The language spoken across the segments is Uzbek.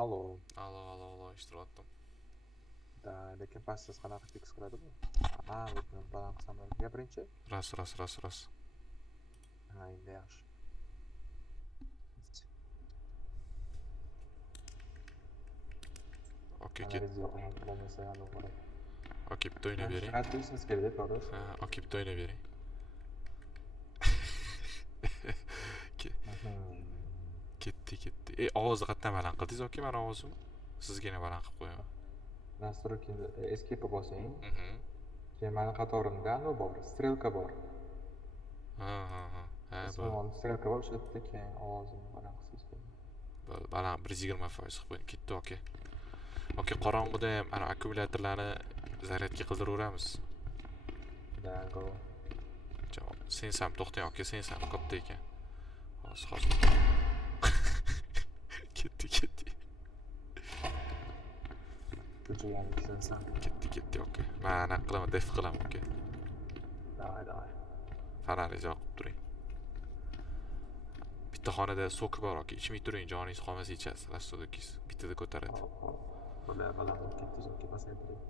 Allo. Allo, eshitilyaptim. Lekin pastsiz qanaqa fix qiladi bu? Lekin baland qilsam bo'ladi. Gapiringchi. Ras. Ha, endi yaxshi. Okey, Analiz yoqman bo'lmasa ham bo'ladi. okey, bitta o'ynab bering. Qayerda kerak, kardosh? Ha, okey, bitta o'ynab bering. Ketdi. Ovozni qatdan baland qildingiz, okey, meni ovozimni? Sizgina baland qilib qo'yaman. Настройки escape bosing. Mhm. Keyin mani qatorimda anavi bor, strelka bor. Ha, Osmon strelka bor, o'sha yerda keyin ovozimni baland qilsangiz bo'ladi. baland 120% qilib qo'ying. Ketdi, okey. Okey, qorong'uda ham ana akkumulyatorlarni zaryadga qildiraveramiz. Dango. Sensam to'xtang, okey, sensam katta ekan. Hozir. Ketdi. Ko'chaga sensam. Ketdi, okey. Men anaqa qilaman, def qilaman, okey. Davay. Fanaringizni yoqib turing. Bitta xonada so'ki bor, okey. Ichmay turing, joningiz qolmasa ichasiz. Rastodokingiz bittada ko'taradi. Baland bo'lib ketdingiz, okey, pasaytiring.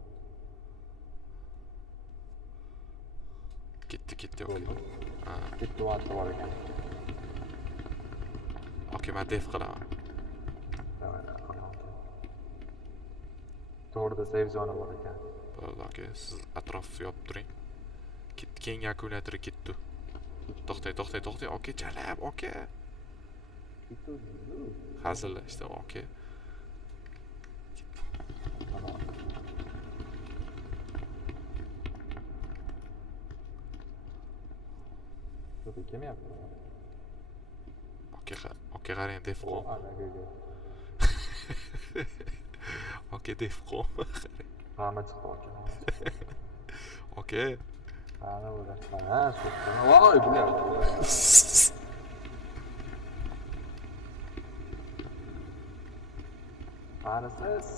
Ketdi, okey. Ha, Ketdi vaqti bor ekan. okey, men def qilaman. Davay. To'g'rida save zona bor ekan. Bo'ldi, okey. Siz atrofni yopib turing. Keyingi akkumulyatori ketdi. To'xtang, okey, chalab, okey. Hazillashdim, okey. Kelmayapti. Okey, qarang, def qom. Okey, def qom. Hamma chiqdi, okey. Okey. Ana ular. Voy, bular. Qarasiz.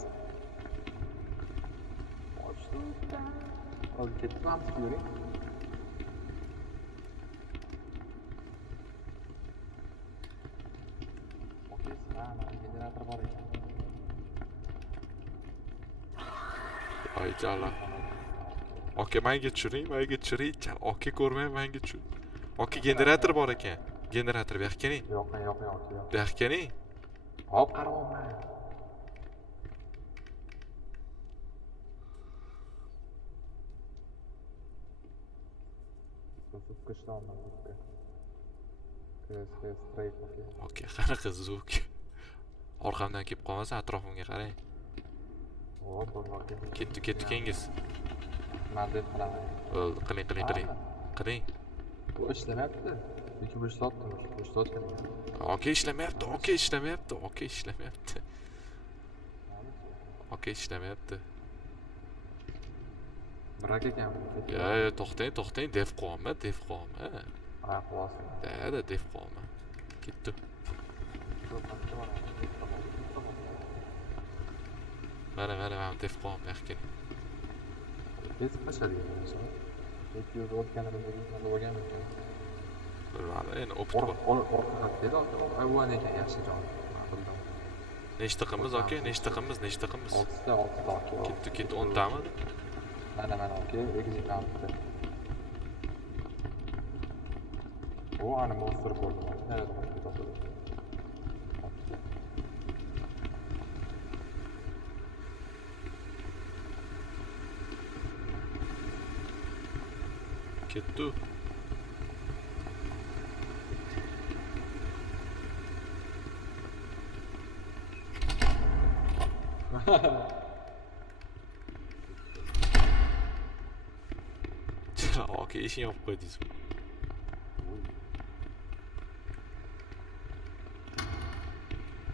Ochdi. Olib ketdim, yuring. Okey, sana generator bor ekan. Ay jala. Okey, menga tushiring. Chal, okey, ko'rmay menga tushir. Okey, generator bor ekan. Generator bu yoqqa keling. Yo'q. Bu yoqqa keling. Hop, qarayman. Zupka ishlayman, zupka. Straight, okey. Okey, qanaqa zvuk. Orqamdan kelib qolmasa, atrofimga qarang. Hop, okey. Ketdi kengiz. Men deb qilaman. Bo'ldi, qiling. Bu ishlamayapti. Lekin bu ishlatdim, bu ishlatgan ekan. Okey, ishlamayapti. Birak ekan bu. Ya, to'xtang, def qolma. Ha, xolos. Da, def qolma. Ketdi. Mana, def qolma, bu yoqqa keling. Biz qashadigan bo'lsa, lekin o'tganimizda bo'lgan ekan. Bilmadim, endi opit bor. Orqaga dedi, ayvon ekan yaxshi jon. Bildim. Nechta qilamiz, okey? 6ta. Okey. Ketdi, 10 tami? Mana, okey, exit bitta. Bu ana monster bo'ldi. Nerede monster? Ketdi. Okey, ishni yopib qo'ydingiz.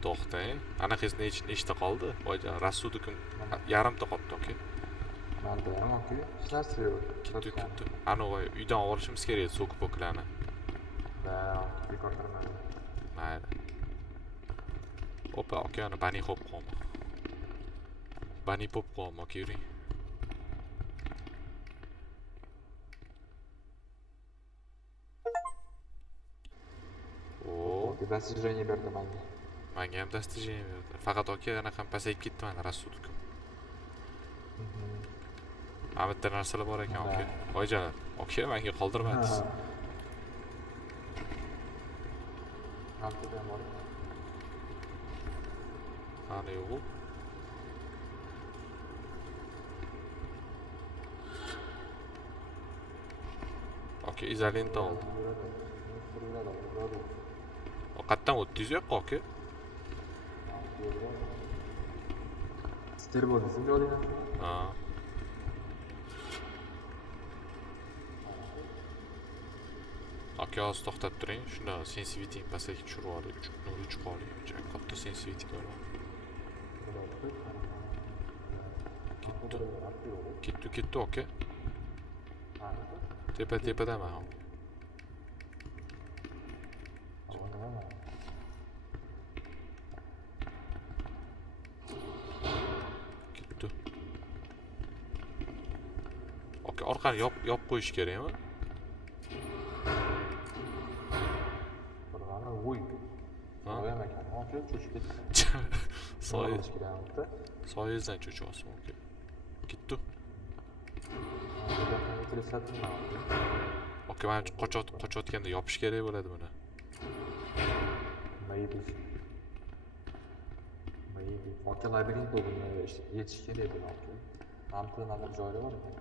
To'xtang. Anaqasi nechta qoldi? Voyjon, Rasudikim yarimta qoldi, okey. Manda ham okey. Ishlashdi. Ketdi. Anovoy uydan olishimiz kerak edi, so'kib poklarni. Da, bekor qilmaydi. Mayli. Opa, okey, ana bani hop qolma. Bani pop qolma, okey, yuring. Достижение berdi menga. Menga ham достижение berdi. Faqat aka anaqam pasayib ketdi mana rassudkim. Mana bitta narsalar bor ekan aka. Voyjalar. Aka menga qoldirmadingiz. Hamda ham bor. Qani yo'q. Aka izolenta oldi. Qayerdan o'tdingiz u yoqqa aka? Stereo desang joydan. Ha. Aka hozir to'xtab turing. Shunda sensitivityni pasayga tushirib oldik. 3.3 qoldi. Juda katta sensitivity bor. Ketdi aka. Tepadaman. Ketdi. Aka orqani yop qo'yish kerakmi? Voy. Ha? Oyam ekan. Aka cho'chib ketdi. Soyingizdan cho'chyapsiz aka. Ketdi. Aka men qochayotganda yopish kerak bo'ladi buni. Maybe. Aka labirint bo'lgan yetish kerak edi aka. Hamda bir joyda bor ekan.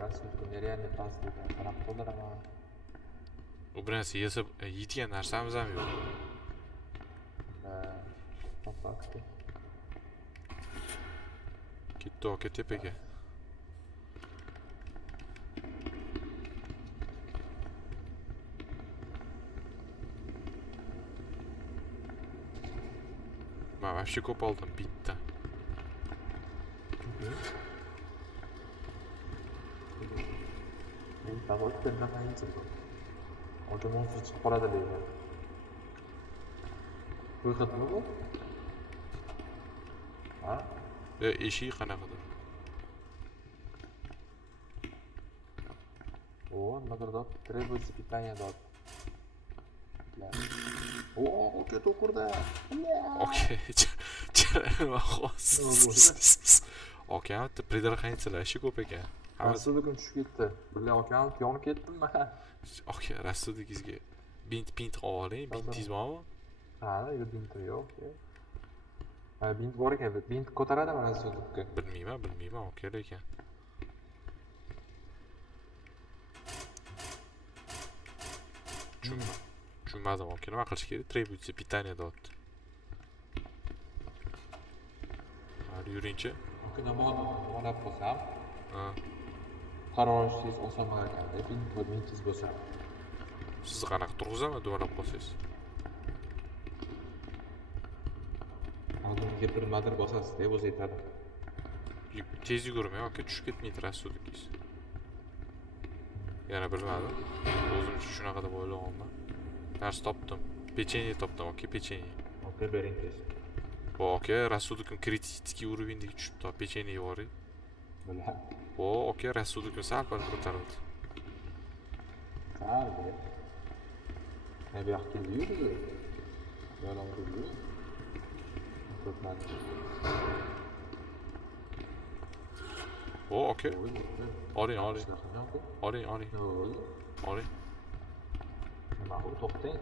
Rasulku nereyanı tasdik qarab qo'ldiraman. U birinchi yeydigan narsamiz ham yo'q. Ketdi aka tepaga. Ben вообще ko'p oldim bitta. Zavod qanaqa chiqdi? Aka monster chiqib qoladi deyman. Ro'yxatmi bu? Ha? Eshigi qanaqadir? O, nimadir требуется питание dot. O, aka to'qirda. Okey. Okey, bitta предохранитель ishi ko'p ekan. Rasulukam tushib ketdi. Bular akam yonib ketdimmi? Okey, rassudingizga bint qilib oling. Bintingiz bormi? Ha, bint yo'q. Ha, bint bor ekan. Bint ko'taradimi rasulukka? Bilmayman, okey lekin. Tushunmadim, okey. Nima qilish kerak? Требуется питание deyapti. Hadi yuringchi. Okey, namozni olib qo'ysam. Ha. Qaroshingiz oson bo'lar ekan. Bint va bintingiz bo'lsa. Siz qanaqa turg'izaman duvalab qolsangiz? Oldimga bir nimadir bosasiz-da, o'zi yetadi. Tez yugurmang, aka tushib ketmaydi rassudingiz. Yana bilmadim. O'zimcha shunaqa deb o'ylaganman. Narsa topdim. Pechenye topdim, aka, pechenye. Okey, bering tez. O, aka, rassudnikim критический уровеньga tushibdi. Pechenye yuboring. Bilaman. O, aka, rassudnikim sal-pal ko'tarildi. Salga. Ne bir yoqqa keldi-yu. Yo'lam turdi. Ko'pmadi. O, aka. Oling. Nima u? To'xtang.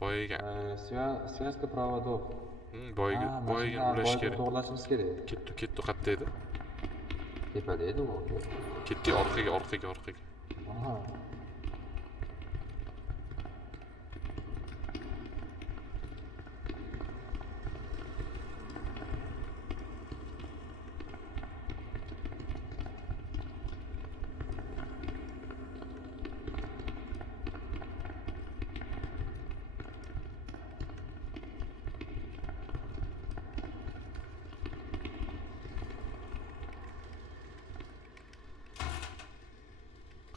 Boyaga. Связка проводов. Boyaga ulash kerak. To'g'rilashimiz kerak. Ketdi, qayerda edi? Tepada edi u. Ketdi, orqaga. Aha.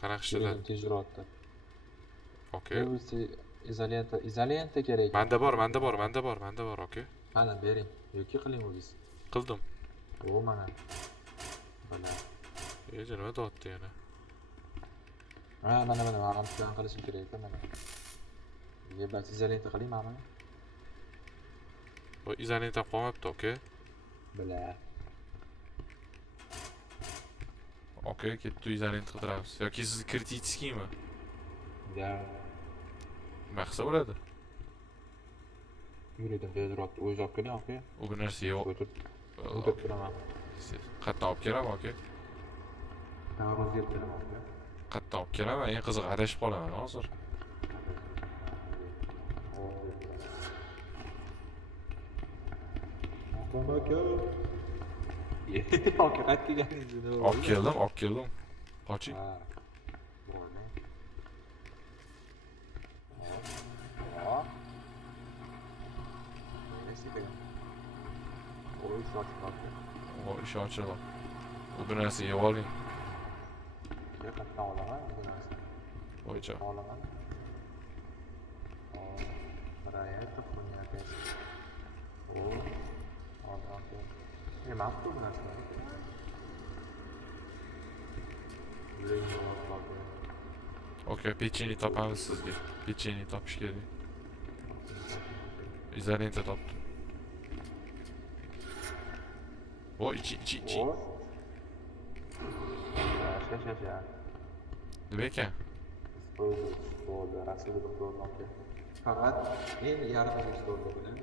Qanaqa ishlar? Tezyuratda. Okey. Izolenta kerak. Menda bor, aka. Qani bering. Yoki qiling o'zingiz. Qildim. O mana. Mana. Nima dotdi yana? Ha, mana mana plan qilishim kerak ekan mana. Yebas izolenta qiling mana. O izolenta qolmabdi, aka. Bila. Aka, ketdi izolenta qidiramiz. Yoki siz kritiskiymi? Ya, Nima qilsa bo'ladi? yuraydan tezroq o'zi olib keling, aka. U bir narsa yo'q. O'tib turaman. Qayerdan olib kelaman, aka? Navro'z yeb kelaman, aka. Qayerdan olib kelaman? Eng qizig'i adashib qolaman hozir. Aka. Aka qayt kelganingizni. Olib keldim. Qoching. Ha. Bo'ldi. Ha. Neyse. Oy sochmoqda. O ish ochildi. U bir narsa yeb oling. Qayerdan olaman bu narsani? Bo'yicha. Olaman. Проект понятен. О, однако. Nima bu narsa? Okey, pecheni topamiz sizga. Pecheni topish kerak. Izolenta topdim. O ichi. Şa. Nima ekan? Bo'ldi, rasmga bo'ldi. Faqat men yarim stolda bilan.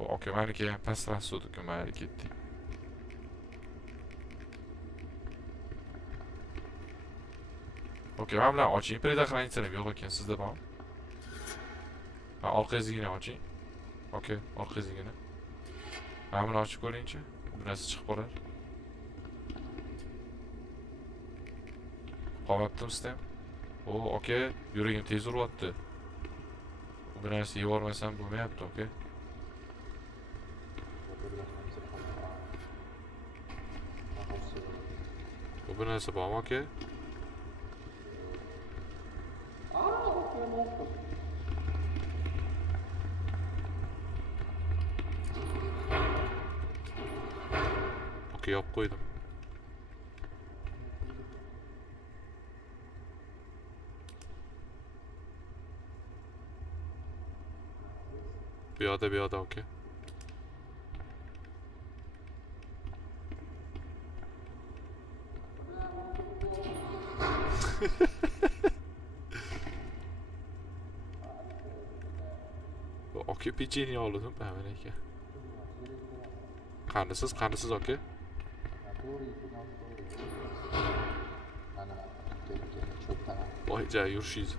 O aka, meniki ham pastroq sudiki, mayli ketdi. Okey, men bilan oching. Предохранитель yo'q ekan, sizda bormi? Ha, orqangizgina oching. Okey, orqangizgina. Men buni ochib ko'ring-chi. Bir narsa chiqib qolar. Qolmabdimi sizda ham? O, okey, yuragim tez uryapti. Bir narsa yevormasam bo'lmayapti, okey. Bu bir narsa bormi, okey? Okey, yopib qo'ydim. Bu yoqda, okey. Okey, pecheni oldim, hemen ekan. Qanisiz, okey? Voyja, yurishingiz.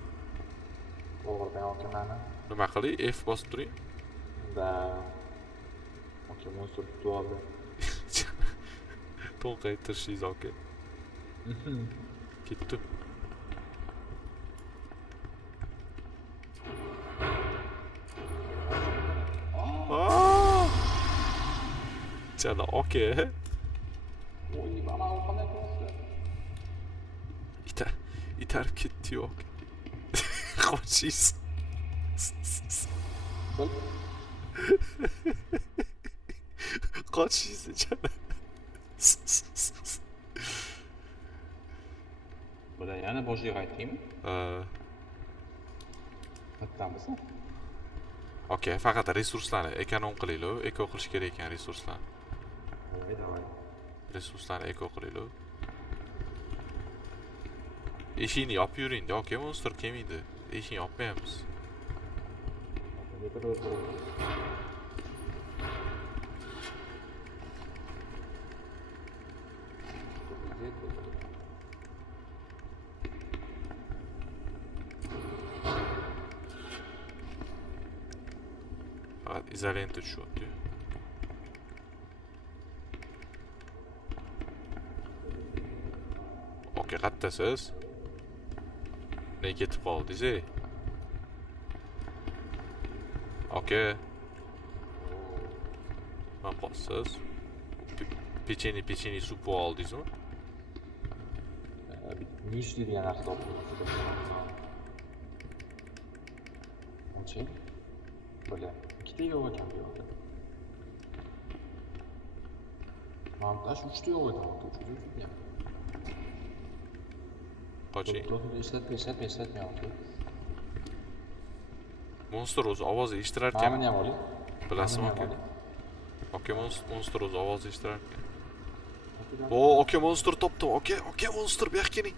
To'g'ridan aka mana. Nima qilay? F bosib turing. Da. Aka monster tutib oldi. To'nqaytirishingiz, okey. Ketdi. Chala, okey. Oy, bana o qanday qilyapti? Itarib ketdi, yo'q. Qochingiz. Qochingiz, chala. Bular yana boshiga qaytdingmi? Qaytamiz. Okey, faqat resurslarni ekonom qilinglar. Eko qilish kerak ekan resurslarni. Davay. Resurslarni eko qilinglar. Eshikni yopib yuring-da, okey, monster kelmaydi. Eshikni yopmayapmiz. Faqat izolenta tushyapti. Okey, qattasiz? Nega ketib qoldingiz? Okey. Nima qilsiz? Pecheni sup oldingizmi? Nish degan narsa topdim. Oching. Bo'la. Ikkita yo'q ekan bu yoqda. Montaj 3 ta yo'q ekan. Qoching. Ishlatma. Okey. Monster o'zi ovoz eshitirar ekan. Ma'nini ham oling. Bilasizmi Ma'nini ham aka? oling. Okey, monster o'zi ovoz eshitirar ekan. Okey, monster topdim. Okey, monster bu yoqqa keling.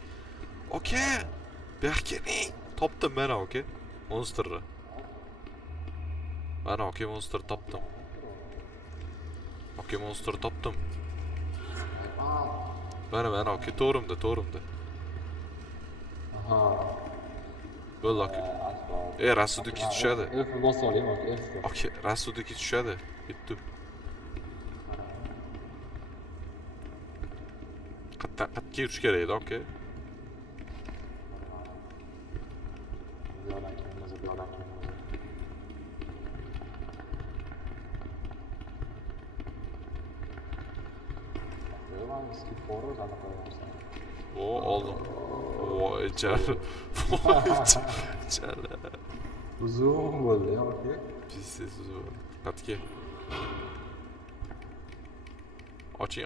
Okey. Bu yoqqa keling. Topdim mana okey. Monsterni. Mana okey, monster topdim. Okey, monster topdim. Mana okey, to'g'rimda. Aha. Bo'ldi okey. Rasudiki tushadi. F bosib oling, okey. F. Okey, Rasudiki tushadi. Bitti. Qatga yurish kerak edi, okey. Buyoqdan kelamiz. Skip forward anaqa qo'yamiz. Oldim. Echar. Uzun bo'ldi, okey. Pissez uzun. Qatga. Oching.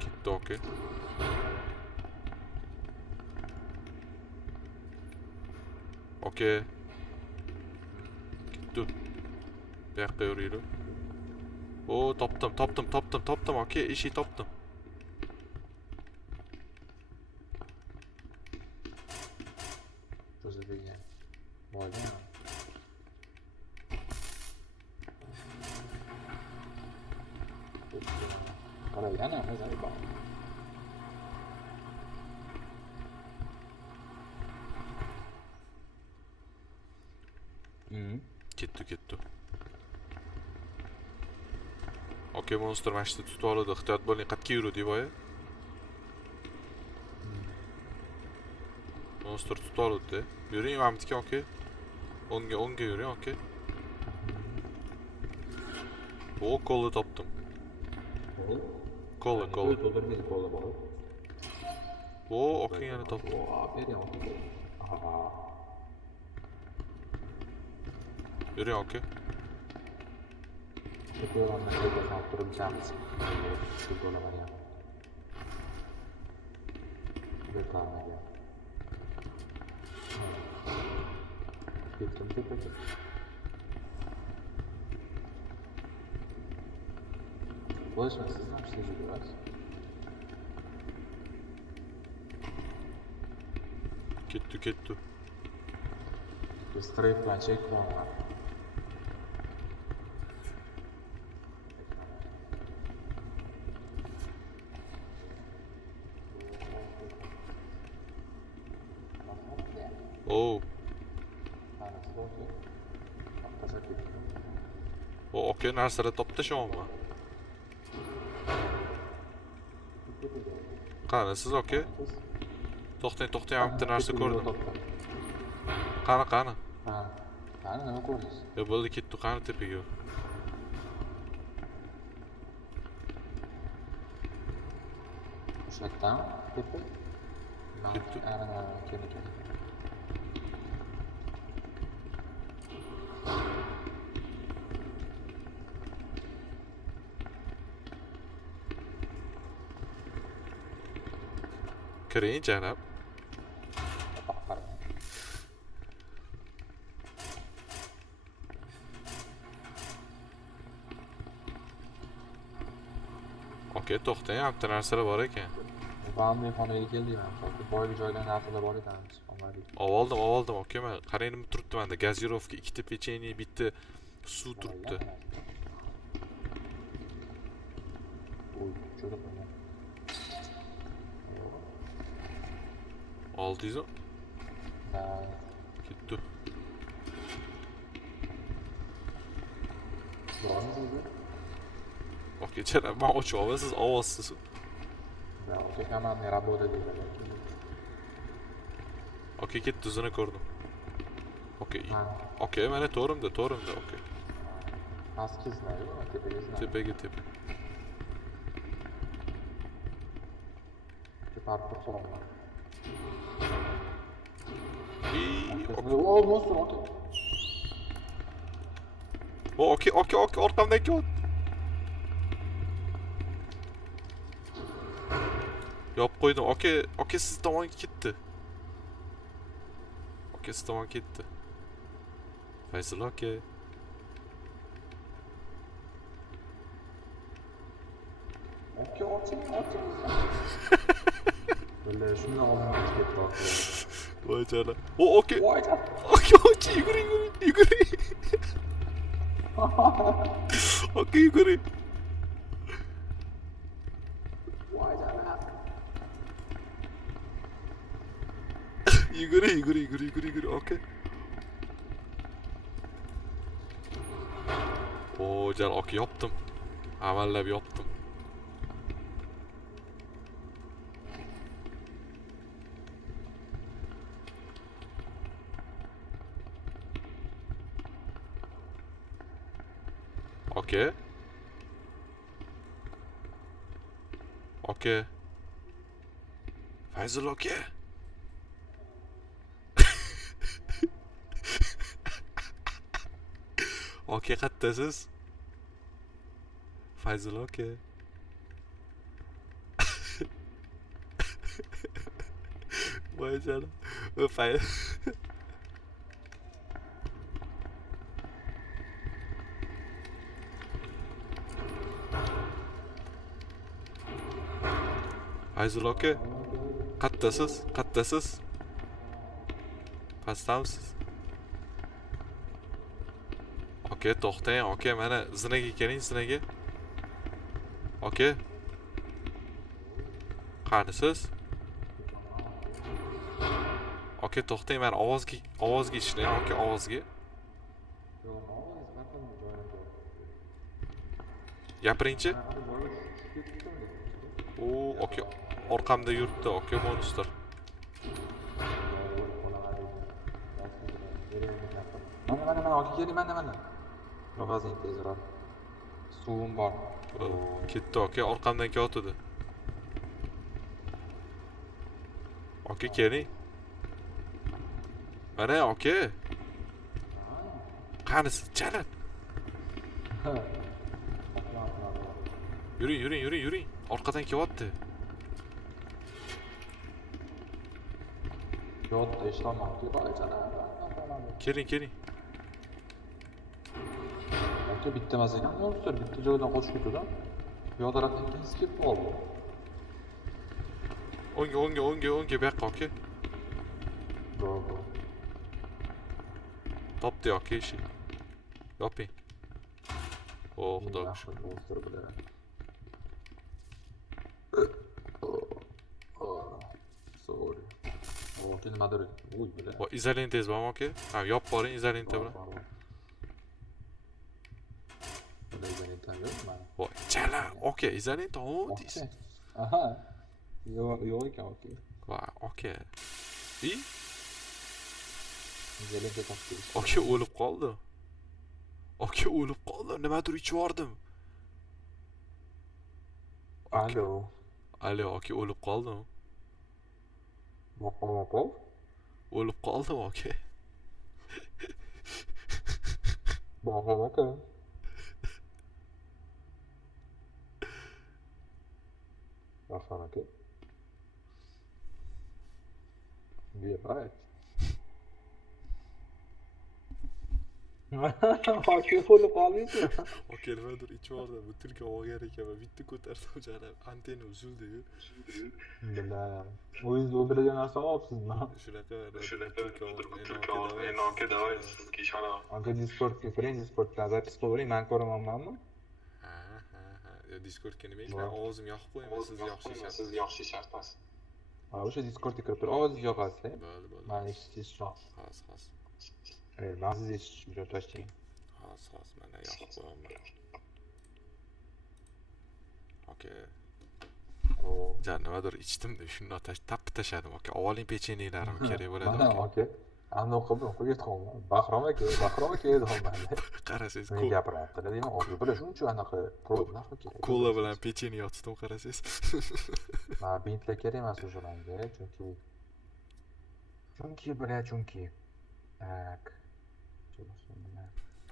Ketdi, okey. Okey. Ketdi. Bu yoqqa yuraylik. Topdim, okey, eshik topdim. Cho'zilgan. Bo'lgan. Qarang, yana hozir bor. Ketdi. Okey, monster mashina tutib oldi. Ehtiyot bo'ling, qatga yurdi boya. Monster tutib oldi. Yuring, mamtga, okey. O'ngga yuring, okey. Qo'lni topdim. Qo'lni. To'ldirgan qo'lni bor. Okey, yana topdim. Yuring, okey. To'g'ri, olib turibmiz. Shu to'lamagan. Beqarmagan. Ketdim. Bo'lishmasiz, ham ishlaydi biroz. Ketdi. Straight bilan chek qilaman. Okey, narsalar topdi shoma. Qani, siz okey? To'xtang, bitta narsa ko'rdim. Qani? Qani, nima ko'rdingiz? Bo'ldi, ketdi, qani tepaga. O'shadan tepa. Ketdi. Keling. Kiring, janab. Okey, to'xtang, bitta narsalar bor ekan. Mehmonxonaga keldik mana. Boyli joydan narsalar bor edi. Oldim, okey. Men qarang, nima turibdi menda? Gazirovka, ikkita pechenye, bitta suv turibdi. Oldingizmi? Ha. Ketdi. Bormisiz? Okey, janab, men o'chib, siz ovozsiz. Да, окей, командный работает. Okey, ketdi, o'zini ko'rdim. Okey. Ha. Okey, mana to'g'rimda, okey. Pastki знаю, tepaga знаю. Tepaga. Parkur so'raman. Okey. O, monster, okey. Okey, orqamdan kelyapti. Yopib qo'ydim. Okey, siz tomonga ketdi. Okey, siz tomonga ketdi. Faysal aka. Oching. Böyle shundan oldin o'tib ketdi orqaga. Voy jana. Okey. Voy jana. Okey, yuguring. Okey, yuguring. Voy jana. Yuguri, okey. Can, okey, yopdim. Amallab yopdim. Okey. Faysal aka. Okey, qattasiz? Faysal aka. Voy jana. Faysal aka. Qattasiz? Pastdamisiz? Okey, to'xtang. Okey, mana zinaga keling, zinaga. Okey. Qanisiz? Okey, to'xtang. Mana ovozga ishlang. Okey, ovozga. Gapiringchi. Okey. Orqamda yuribdi. Okey, monster. Mana, okey keling, mana. Magazin tezroq. Suvim bor. Ketdi, okey. Orqamdan kelyotdi. Okey, keling. Mana, okey. Qanisi? Chalab. Yuring. Orqadan kelyapti. Yotdi, ishlamoqda. Voy jana. Keling. Okey, bitta emas ekan, monster bitta joydan qochib ketdi-da. Bu tarafdan ikkinchisi ketib qoldi. O'ngga, bu yoqqa, okey. Doğru. Topdi, okey, eshik. Yoping. Xudoga shukr. Monster bilan. Sorry. Okey, nimadir. Uy, bilan. Izolentangiz bormi, okey? Ha, yopib boring izolenta bilan. Izolentam yo'q mana. Voy, chala. Okey, izolenta olib deysiz. Aha. Yo'q ekan, okey. Va, okey. Izolentam topdi. Okey, o'lib qoldi. Nimadir ichib yubordim. Alo, okey, o'lib qoldimi? Moqol. O'lib qoldimi, okey? Moqol aka. Rahman aka. Be right. Okey, o'lib qoldingmi? Okey, nimadir ichib yubordim. Bu tulki olgan ekan. Bitta ko'tarsam jana antenna uzildi-yu. Bilaman. O'zingizni o'ldiradigan narsa olibsizmi? Shunaqa tulki enoki davay sizga ishonaman. Aka Discordga kiring, Discorddan zapis qilavering, men ko'ramanmi? Ha. Discordga nima ish? Men ovozim yoqib qo'yaman, siz yaxshi shartmas. Ha, o'sha Discordga kirib turib, ovozingizni yoqasiz. Bo'ldi. Men eshitish uchun. Xos. Men sizni eshitish uchun tashlang. Xos, mana yoqib qo'yaman. Okey. Jan, nimadir ichdimda, shundan tappi tashladim, okey. Ovoling pechenyelarimi kerak bo'ladi, okey. Mana, okey. Ani o'qib ketdim. Bahrom aka dedim men. Qarasangiz, Men gapiryapti deyman, okey. Bular shuncha anaqa probnaqa kerak. kola bilan pechenye yotdim, qarasangiz. Men bintlar kerak emas o'shalarga, chunki. Tak.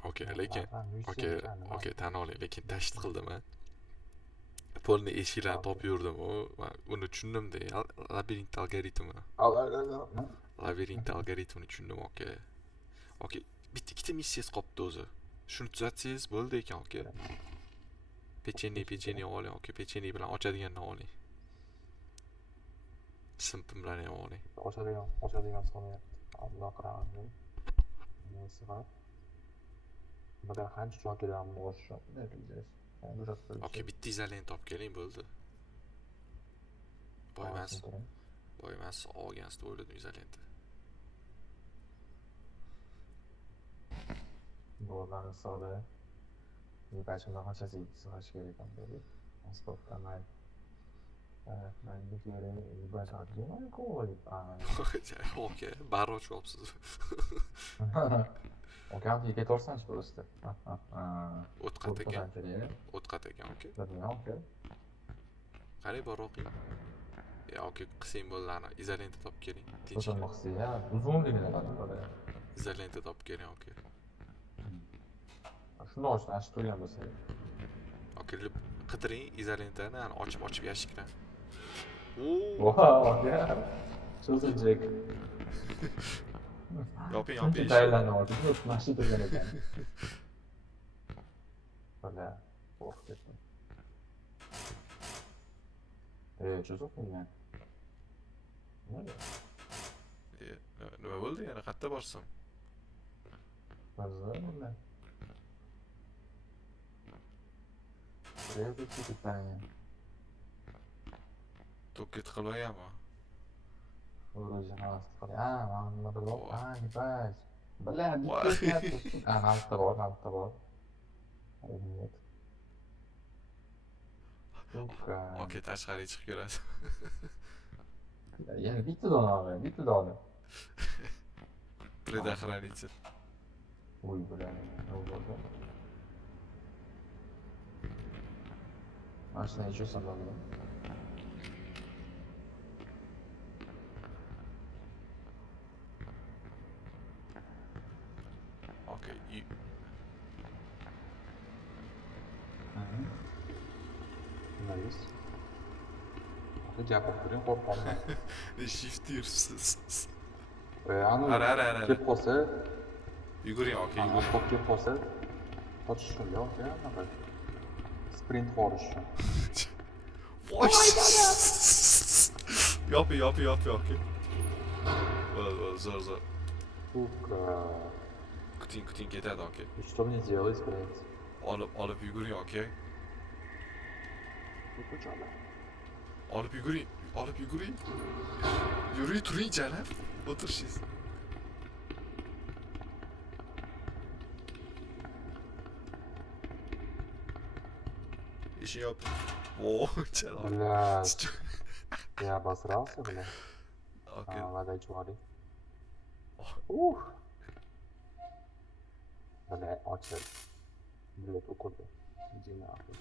Okey, lekin okey, okey, tan oling, lekin tashit qildim a. Polni eshiklarni topib yurdim. Uni tushundimda, labirint algoritmi. Labirint algoritmini tushundim, okey. Okey, bitta ikkita missiyasi qolibdi o'zi. Shuni tuzatsangiz bo'ldi ekan, okey. Pechenye oling, okey. Pechenye bilan ochadigandan oling. Simpim bilan ham oling. Ochadigan so'rayapti. Alloh qaraman. Neyse var. Bakın qancha joylarni boshqa bilasiz. Okey, bitta izolent olib keling, bo'ldi. Boy emas, olgansiz o'yladim izolentni. Bo'lgan so'ra. Yig'ashimdan qanchasi sig'ish kerak ekan dedi. Transportdan men bir kere yig'ashim ko'rib. Okey, barroch olibsiz. Okey, yigit to'rsanchi bo'lsa. O't qat ekan. O't qat ekan, okey. Okey. Qani baroqing. Ya, okey, qising bo'ldi, ana izolentni topib keling. Tinchlik. Maqsad, uzunligini qadar. Izolentni topib keling, okey. Shuni ochib turgan bo'lsa. Okey, qidiring izolentni, ana ochib yashikdan. Wow, ya. Cho'zilajak. Yoping. Tayyorlanib oldik, mashina turgan ekan. Mana, qo'rqdim. Cho'zilgan. Nima bo'ldi yana? Qayerda borsam? Mana. Buraya ketibman. To'kket qilmayapman. O'zi nima mana bor. Nifas. Bilan bityapti. Nafta bor. Okey, tashqariga chiqib ko'rasiz. Yana bitta dona. Предохранитель. Uy, bilan. Mashina ichib bo'ldi. Okey. Nice. Okey, gapirib turing, qo'rqmayman. Shift yuribsiz. Ana kelib qolsa, yuguring, okey, yuguring. kelib qolsa, qochish shunday, okey, anaqa. Sprint qilish uchun. Voy! Yoping, okey. Zo'r. Kuting ketadi, okey. Что мне делать, блядь? Olib yuguring, okey. Olib yuguring. Yuring, turing, jala. O'tirishingiz. Eshik yoping. Jala. Блядь. Я обосрался, блядь. Okey. Вода чували. Блядь, очер. Блядь, укуда. Иди нахуй.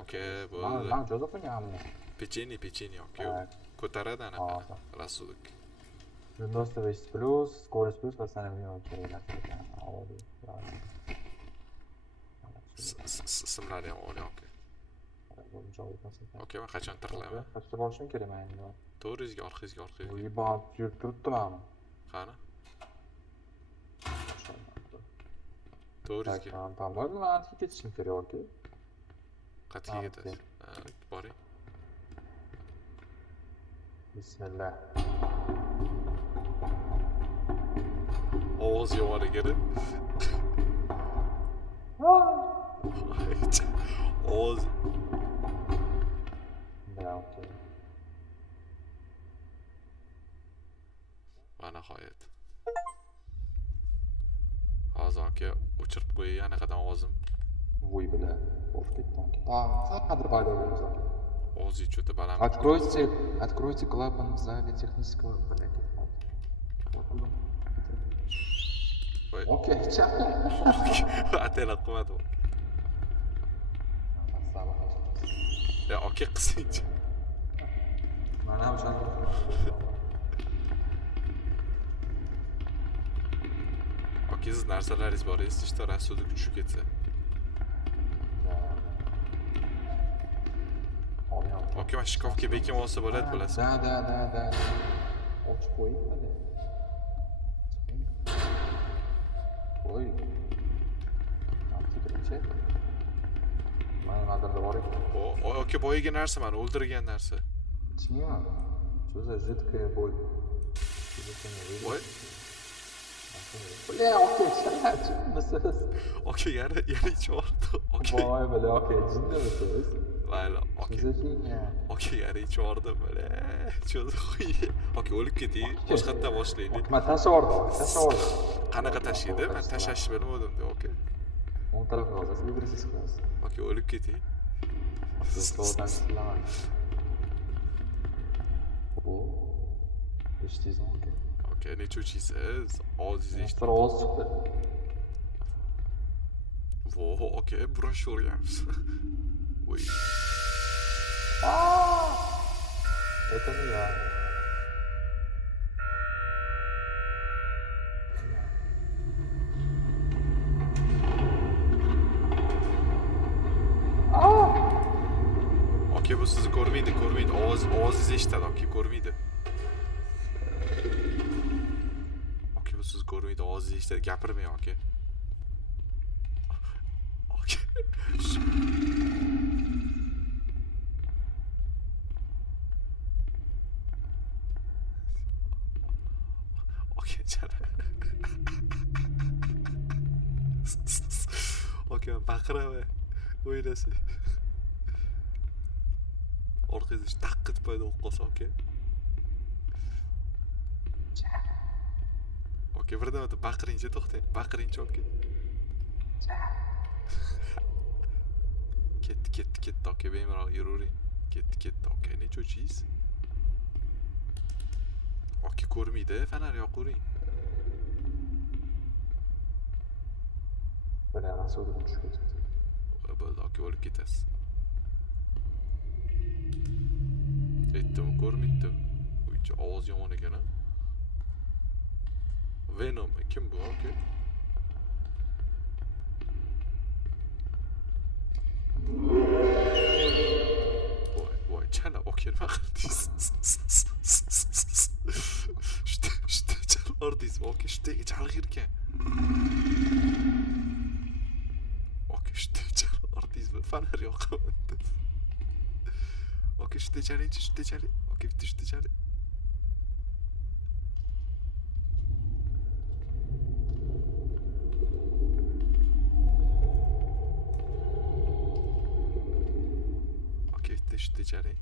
Okey, bo'ldi. Ben çözüp oynayamam. Pechenye, okey. Ko'taradi anaqa. Rasuluk. 95+, скорость плюс, восстановление керега. Simlari ham oling, okey. Okey, men qachon tirlayman? Qachon borishim kerak men endi? To'g'rizga, orqangizga. Uyibot yurib turibdiman. Qani? To'g'rizga. Tamam, men ancha ketishim kerak, okey. Qat'iy ketasiz. Boring. Bismillah. Ovoz yomoni kelib. Ovoz. Ya, okey. Va nihoyat. Hozir aka o'chirib qo'ying, anaqadan ovozim. Voy bilan qo'rqib ketdim. Qadr paydo bo'lsa. Ovozingiz cho'ta baland. Откройте клапан в зале технического, блядь. Okey, chaqir. Atela qilmadi. Ya, okey, qisingchi. Mana o'shani. Okey, siz narsalaringiz bor, işte rasudlik tushib ketsa. Okey, mana shkafga bekam olsa bo'ladi, bilasizmi? Da. Ochib qo'ying hali. Qo'y. Antibiyotik. Mana nazarda bor ekan. Okey, boyagi narsa, mani o'ldirgan narsa. Ichingmi? Что за жидкая боль? Voy. Bля, okey, chiqmisiz? Okey, yana ichib oldi. Okey. Voy, bля, okey, jinnimisiz? Mayli, okey. Okey, yana ichib oldim, bля. Cho'zi xuy. Okey, o'lib keting. Boshqatdan boshlaylik. Men tashlavordim. Qanaqa tashlaydi? Men tashlashni bilmadim-da, okey. O'ng tarafga olasiz, libresis qilasiz. Okey, o'lib keting. So'zdan chiqaman. Eshitdingizmi, okey? Okey, necha uchiysiz? Oziz eshitdim. Bir ovoz chiqdi. Voh, okey, brosh o'rganmiz. Voy. Это не я. Okey, bu sizni ko'rmaydi. Ovozingizni eshitadi, okey, ko'rmaydi. Okey, bu sizni ko'rmaydi, ovozingizni eshitadi, gapirmang, okey. Okey. Okey, chala. Okey, baqiraman. O'ylasa. Orqangizda taqqit paydo bo'lib qolsa, okey. Okey, birdan o'tib baqiringchi, to'xtang. Baqiringchi, okey. Ketdi, okey, bemalol yuravering. Ketdi, okey. Necha o'chingiz? Okey, ko'rmaydi, fonar yoqavering. Bля, rasudlik tushib ketdi. Bo'ldi, okey, o'lib ketasiz. Aytdim, ko'rmaydi. Uycha ovoz yomon ekan-a. Venom, kim bu? Okey. Voy, chala, okey, nima qildingiz? Shunday chala ordingizmi? Okey, shunday chalg'irgan. Okey, shunday chala ordingizmi? Fonar yoqaman deb. Okey, shunday chaling. Okey, bitta shunday chaling. Okey, bitta shunday chaling.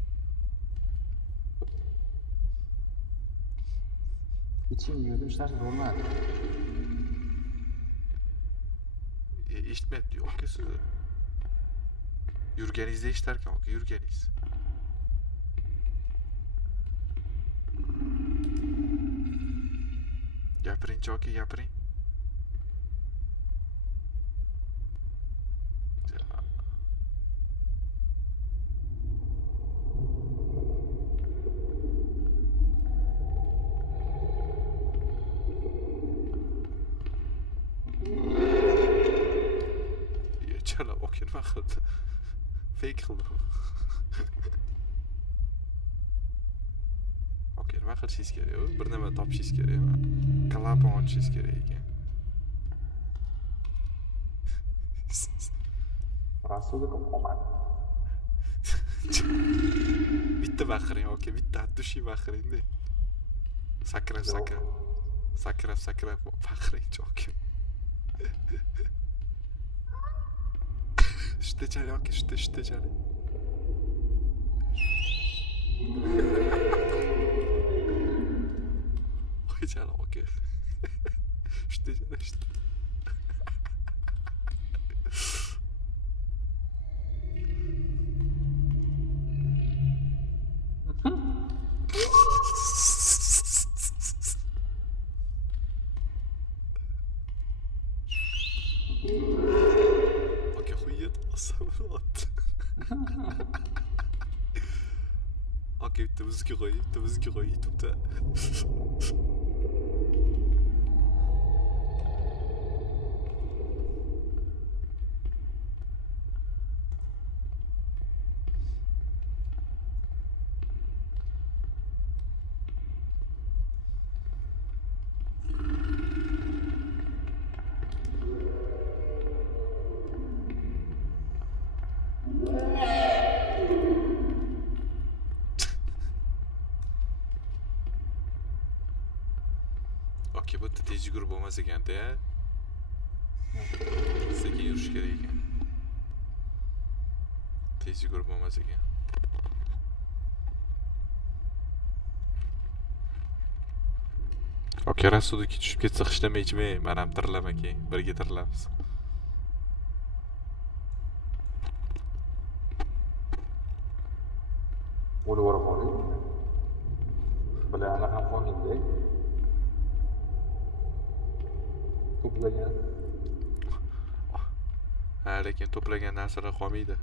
İçim yiyordum, hech narsa bo'lmadi. Eshitmayapti, okey, sizni. Yurganingizni eshitarkan, okey, yurganingiz. Gapiringchi, okey, gapiring. Chala, okey, nima qildi? Fake qildim. Okey, nima qilishingiz kerak? Bir nima topishingiz kerak. Klapni ochishingiz kerak ekan. Rasudlik qolmadi. Bitta baqiring, okey, bitta atdushi baqiring-da. Sakrab baqiringchi, okey. Shunday chaling, okey, shunday chaling. Oy, chala, okey. Shunday chaling. Okey, xuyet asabat. Okey, bitta bizga qo'y, YouTube'da. Okey, bu yerda tez yugurib bo'lmas ekanda. Sekin yurish kerak ekan. Tez yugurib bo'lmas ekan. Okey, Rasudiki tushib ketsa xishlama ichmay, men ham tirilaman keyin. Birga tirilamiz. O'lib borib qoling. Bilaman ham familiya. To'plagan. Ha, lekin to'plagan narsalar qolmaydi.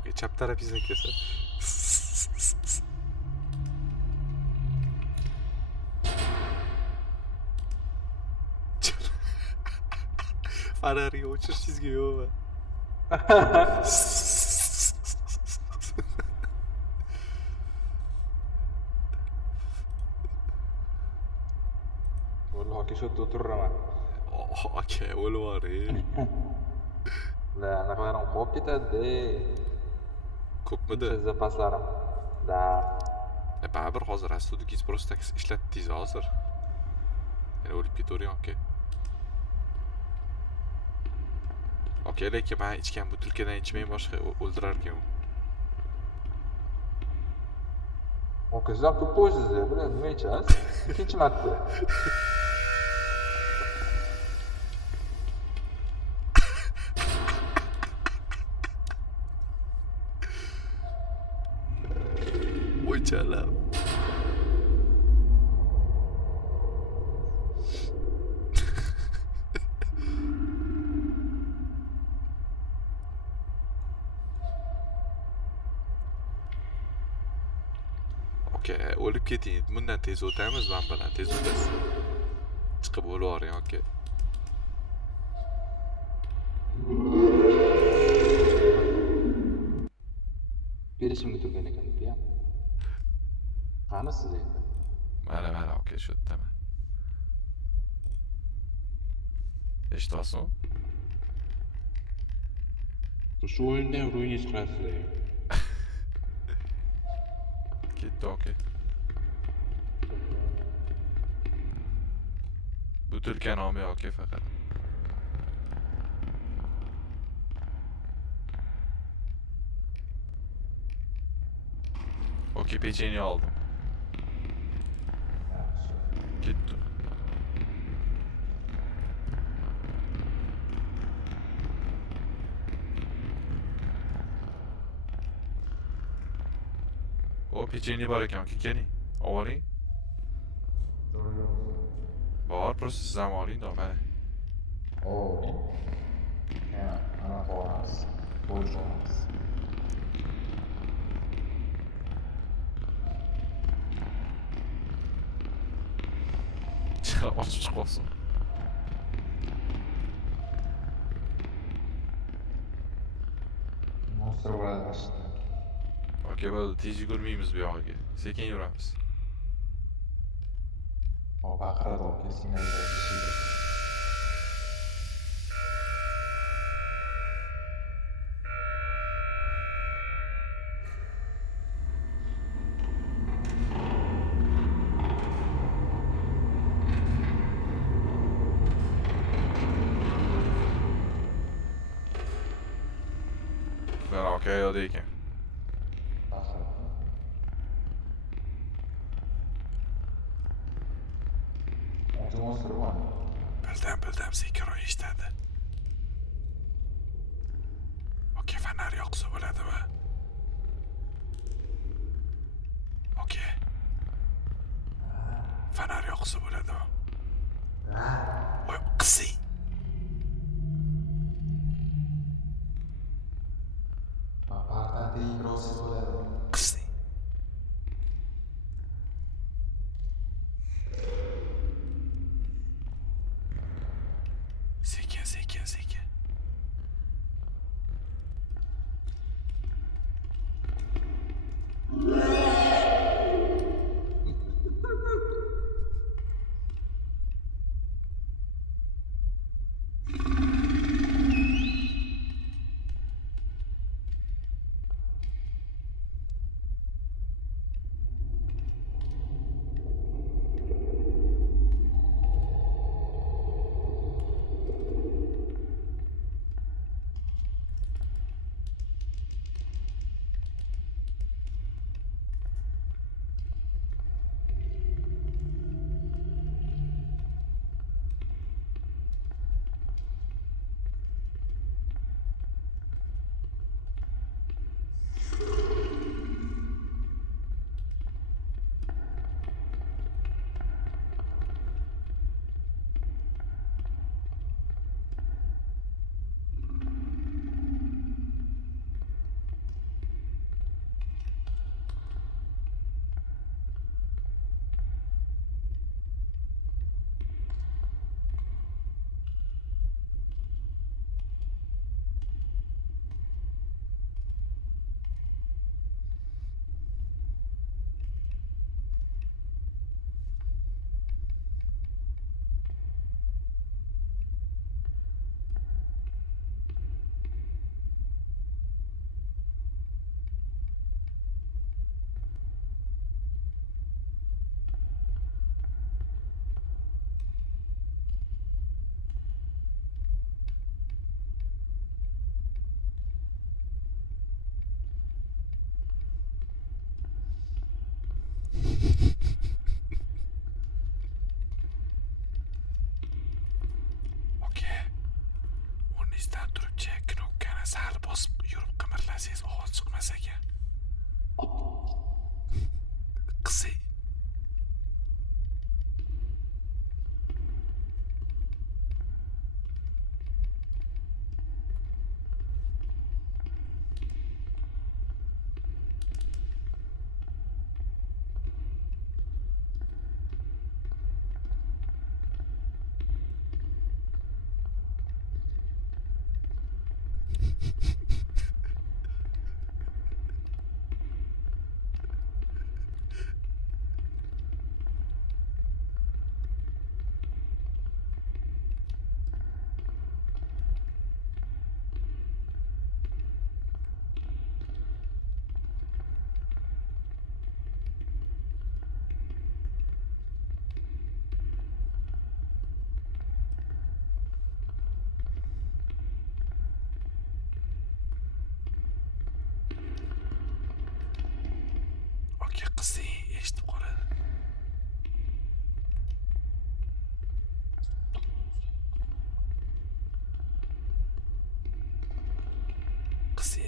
Okey, chap tarafingizdan kelsa. Farariga o'chirishingizga yo'qmi? Vallahi shu yerda o'tiraman. Okey, o'lib boring. La, anaqalarim qolib ketadi. Ko'pmidi? Zapaslarim. Da. Baribir hozir Rastudikiz просто tak ishlatdingiz hozir. Yana o'lib ketavering, okey. Okey, lekin men ichgan butilkadan ichmay boshqa o'ldirar ekan. Okey, zaptu позже, bilan nima ichasiz? Ikkinchi marta. O'chalam. Okey, o'lib keting. Bundan tez o'tamiz, men bilan tez o'tasiz. Chiqib o'lib boring, okey. Berishimga turgan ekan deb ham. Qani siz endi? Mana, okey, shu yerdaman. Eshityapsizmi? Shu o'yinda ham ro'yinga chiqasizlar. Ketdi, okey. Butilkani olmay, okey, faqat. Okey, pechenye oldim. Ketdi. O pechenye bor ekan, keling. Oling. Bor, просто siz ham oling da, mana. Oo. Ya, ana qo'ramiz. Qo'yamiz. Ochib chiqyapsan. Monster bo'ladi. Okey, bo'ldi, tez yugurmaymiz bu yog'iga. Sekin yuramiz. O baqiradi, kesinlikle. Ben okey yo'q ekan. Bildim, sekinroq eshitadi. Okey, fanar yoqsa bo'ladimi? Okey. Fanar yoqsa bo'ladimi? Voy, qising. Qising. Sekin. uxlasangiz ovoz chiqmas ekan. Qising. Okey, qising, eshitib qoladi. Qising.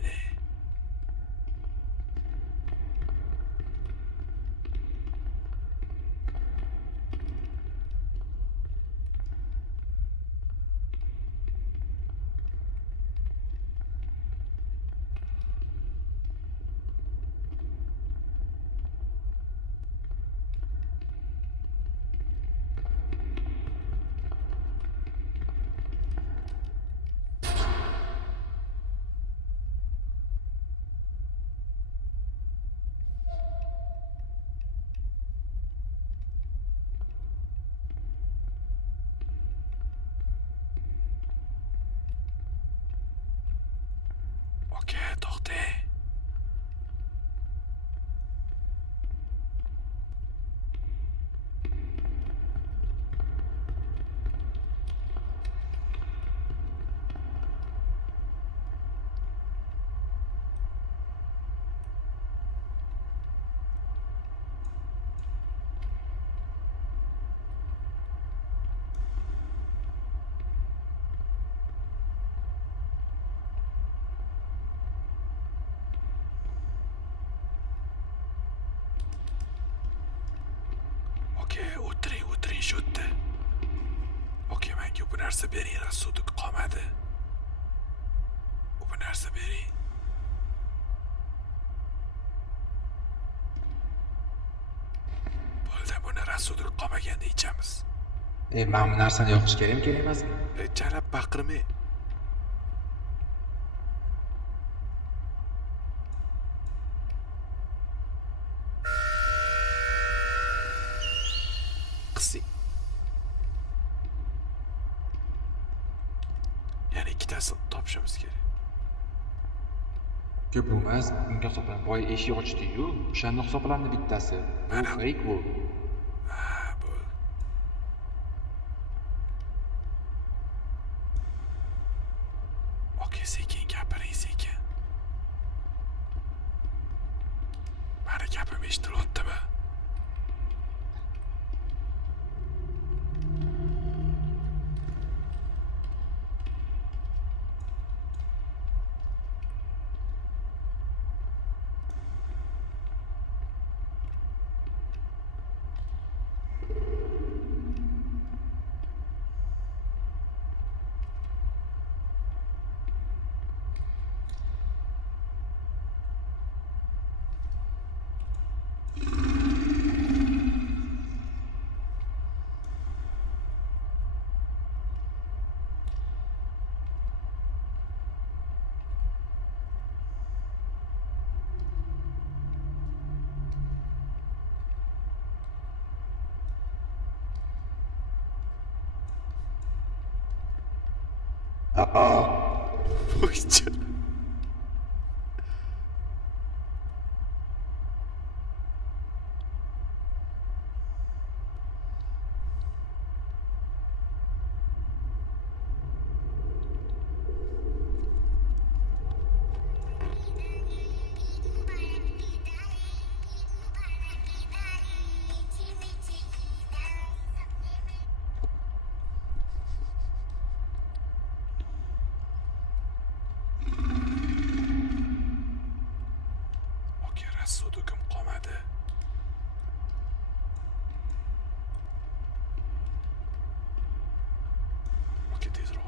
Okey, to'xtang. Okey, o'tiring shu yerda. Okey, menga bu narsa bering, rassudlik qolmadi. Bu narsa bering. Bo'ldi, buni rassudlik qolmaganda ichamiz. Men bu narsani yoqish kerak emasmi? Jalab baqirmang. Qising. Yana ikkitasini topishimiz kerak. Ko'p emas, bunga hisoblan boy eshik ochdi-yu, o'shanda hisoblandi bittasi. Bu fake bu. Bu. Okey, sekin gapiring, sekin. Mani gapim eshitilyaptimi? Voycha.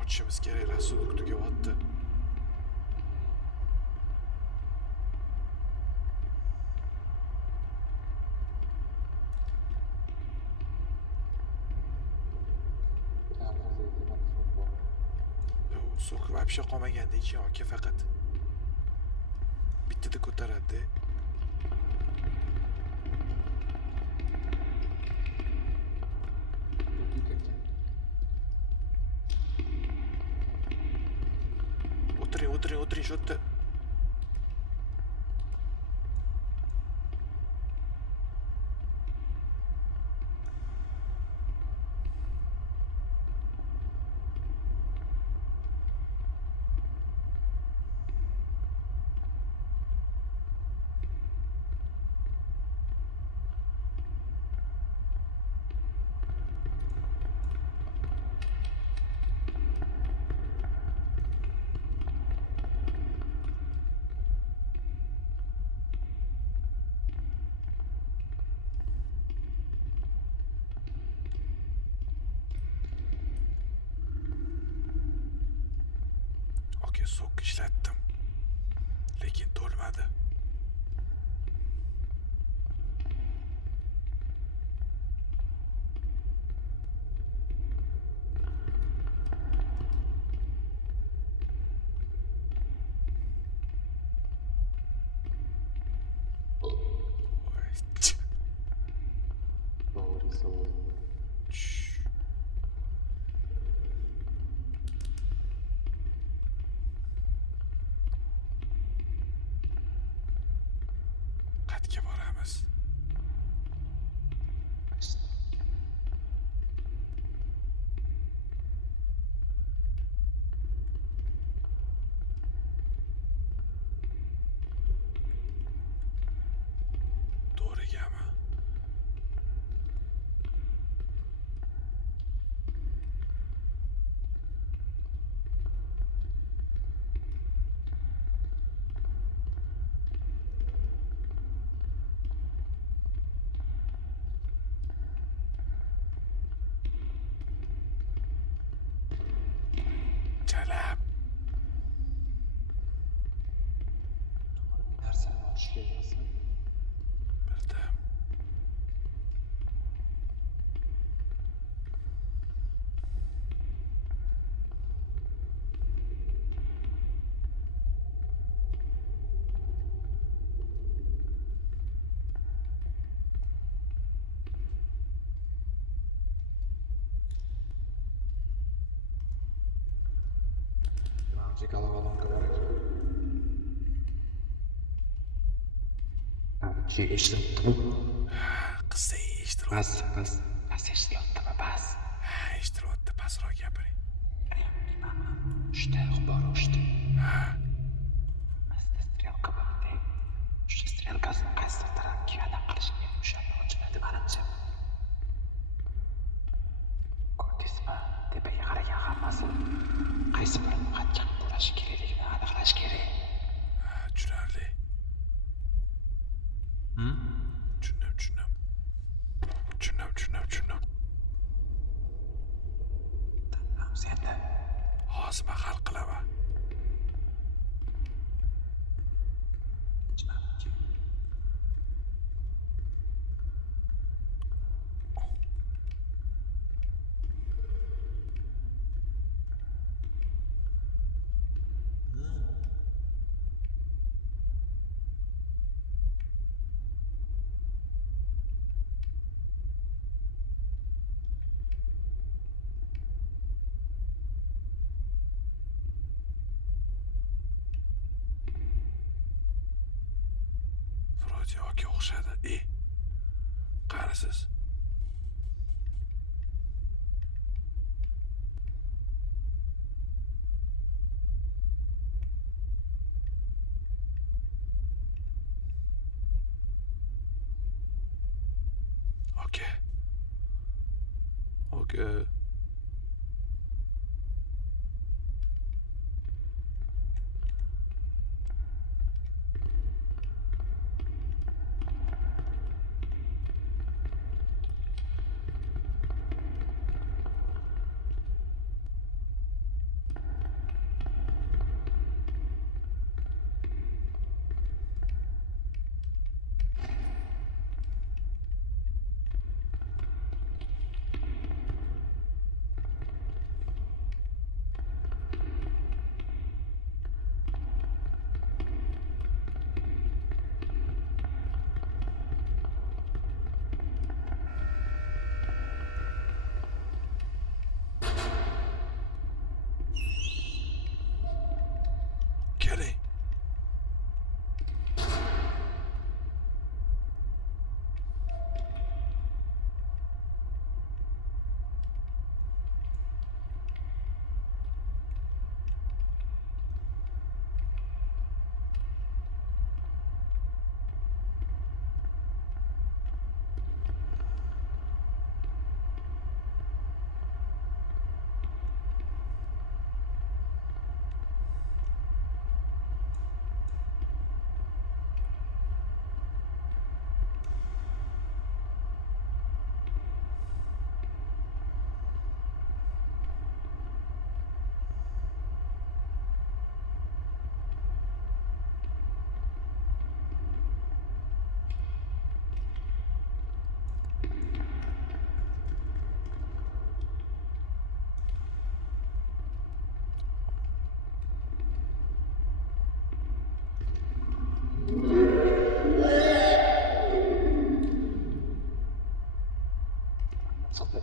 ochishimiz kerak, rassudlik tugayapti. Sok вообще qolmaganda hech yoki faqat bittada ko'taradi. O'tiring shu yerda. Okey, sok ishlatdim. Lekin to'lmadi. Qayerga boramiz? To'g'rigami? Jalab. narsani otish kerakmi? Bildim. Головоломка bor ekan. Eshitibdi. Qizday eshitiryapti. Bas eshitilyaptimi? Bas. Eshitiryapti. Pastroq gapiring. Uchta bor, uchta. Asta strelka borda. Shu strelkasini qaysi tarafga yana qilishga o'shani ochiladi manimcha. Ko'rdingizmi? Tepaga qaragan hammasi qaysi birini qachon qo'llash kerakligini aniqlash kerak. Tushunarli. Tushundim. Tamam, senda. Hozir men hal qilaman. Vroде yoki o'xshadi. Qarasiz. Okay. keling. صدق.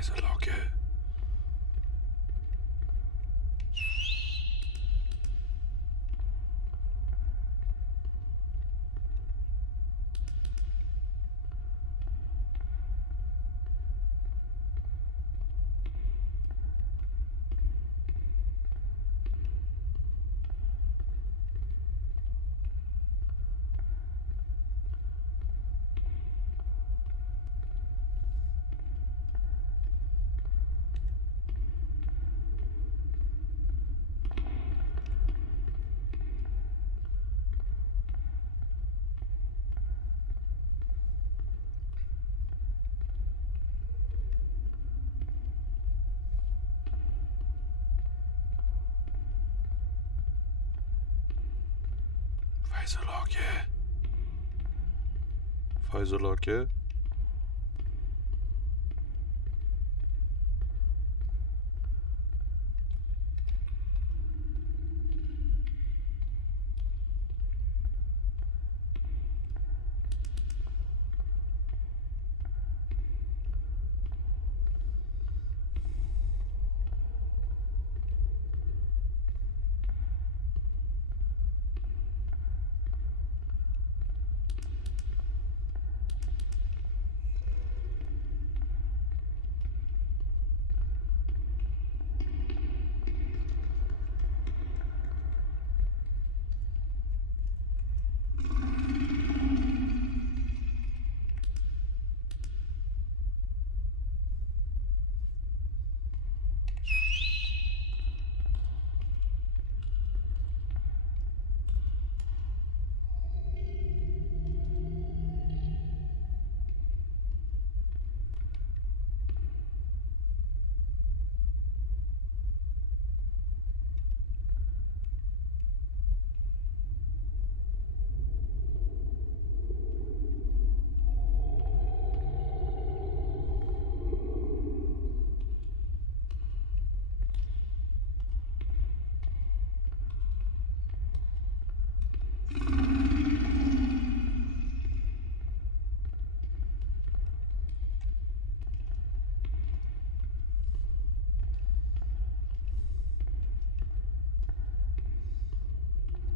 Faisal aka. Faisal aka. Faisal aka.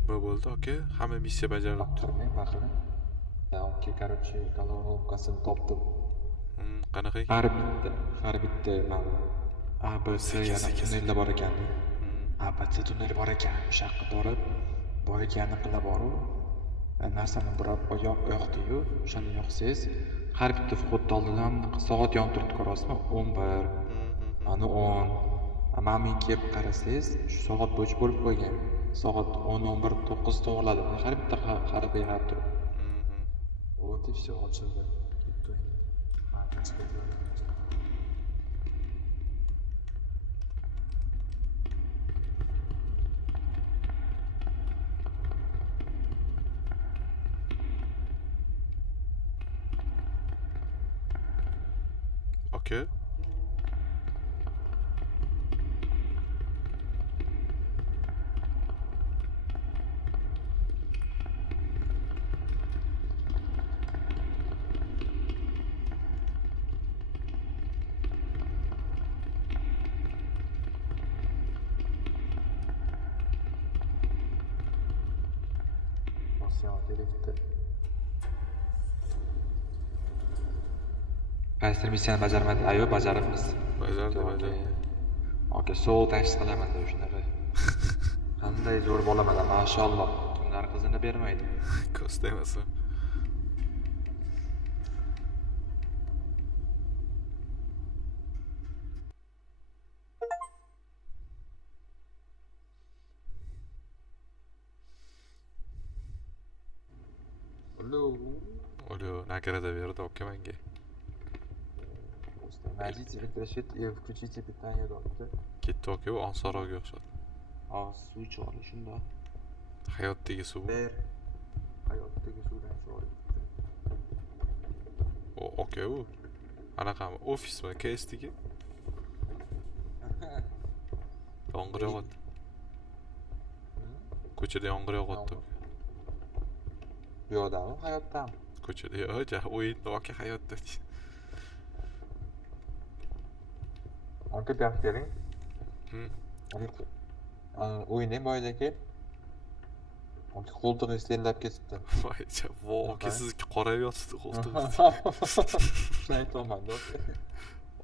nima bo'ldi aka? Hamma missiya bajarilibdi. Baqiring. Okey, короче, головоломкasini topdim. Qanaqa ekan? Har bitta mana ABC yana tunnelda bor ekan. ABC tunneli bor ekan. O'sha yoqqa borib, boyagani qilib borib, narsani burab yoqdi-yu, o'shani yoqsangiz, har bitta vходni oldidan soat yonib turibdi, ko'rasizmi? 11, ana 10. Mana men kelib qarasangiz, shu soat bo'yicha bo'lib qo'ygan. Soat 10, 11, 9 to'g'riladi. Har bitta qarab turib. Вот и все, ochildi. Ketdi endi. Aka. Qaysi missiyani bajarmadi? Ayo, bajaribmiz. Bajardi. Okey, sol tashqi qilaman-da shunaqa. Qanday zo'r bolaman, mashalloh. Kimlar qizini bermaydi. Ko'sta emas. Alo, nagara berdi aka menga. Найдите, разрешить и включите питание доктор. Ketdi aka, u Ansoroga o'xshadi. Suv ichib ol, shunda. Hayotdagi suv. Hayotdagi suvdan ichib ol. Aka u. Anaqami, ofismi, KSdagi? Yomg'ir yog'adi. Ko'chada yomg'ir yog'adi. Bu yoqdami, hayotdami? Ko'chada yo'q, o'yinda aka hayotda. Aka berib keling. O'yinning boyidagi qo'ltig'i istellab ketibdi. Voy, aka sizniki qorayib yotibdi qo'ltig'i. Shuni aytolmanda.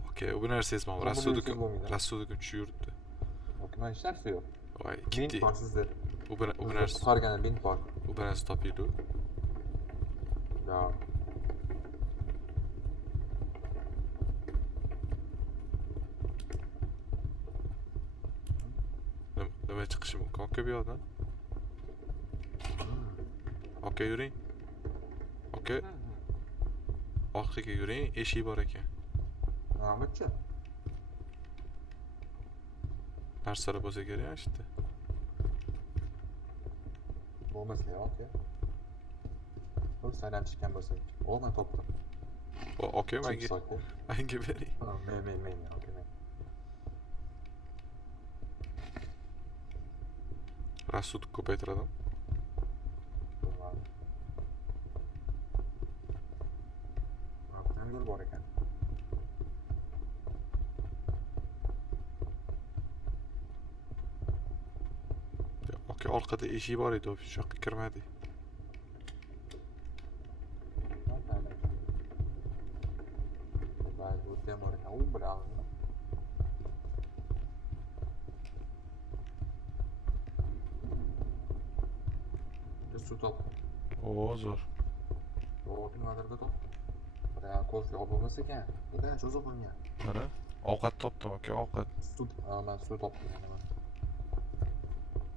Aka, bu narsangiz mana rassudikam tushib yuribdi. Mana hech narsa yo'q. Voy, Bint bor sizda. U narsa qutqargani bint bor. U narsa topildi. Yo'q. Nima chiqishi mumkin aka bu yoqdan? Aka yuring. Aka. Orqaga yuring, eshik bor ekan. Nima-chi? Narsalar bo'lsa kerak ishda. Bo'lmasa yo'q. Bu saylan chiqqan bo'lsa. Men topdim. Aka, menga bering. Men. Okey, men. Rassudlik ko'paytiradi. Yo'l bor ekan. Aka, orqada eshik bor edi, shu yoqqa kirmadik. Bu temor ekan, u bilan. Suv top. Zo'r. Nimalarga top? Ko'rsa olmas ekan. Nega cho'zib qo'ygan? Mana ovqat topdim aka, ovqat. Men suv topdim mana.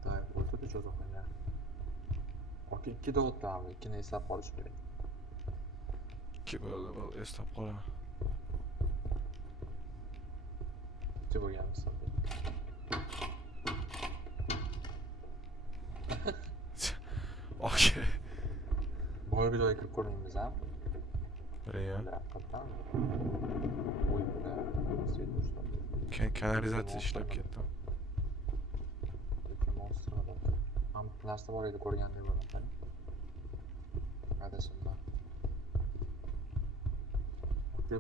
Так, o'tda cho'zib qo'ygan. Okey, 2 dotami, 2 ni eslab qolish kerak. 2 bo'ldi, eslab qolaman. Nima bo'lganmiz? Aka. Boyagi joyga kirib ko'rmaymiz, ha? Kanalizatsiya ishlab ketdi. Ham narsa bor edi, ko'rgandek bo'laman. Adashim bor.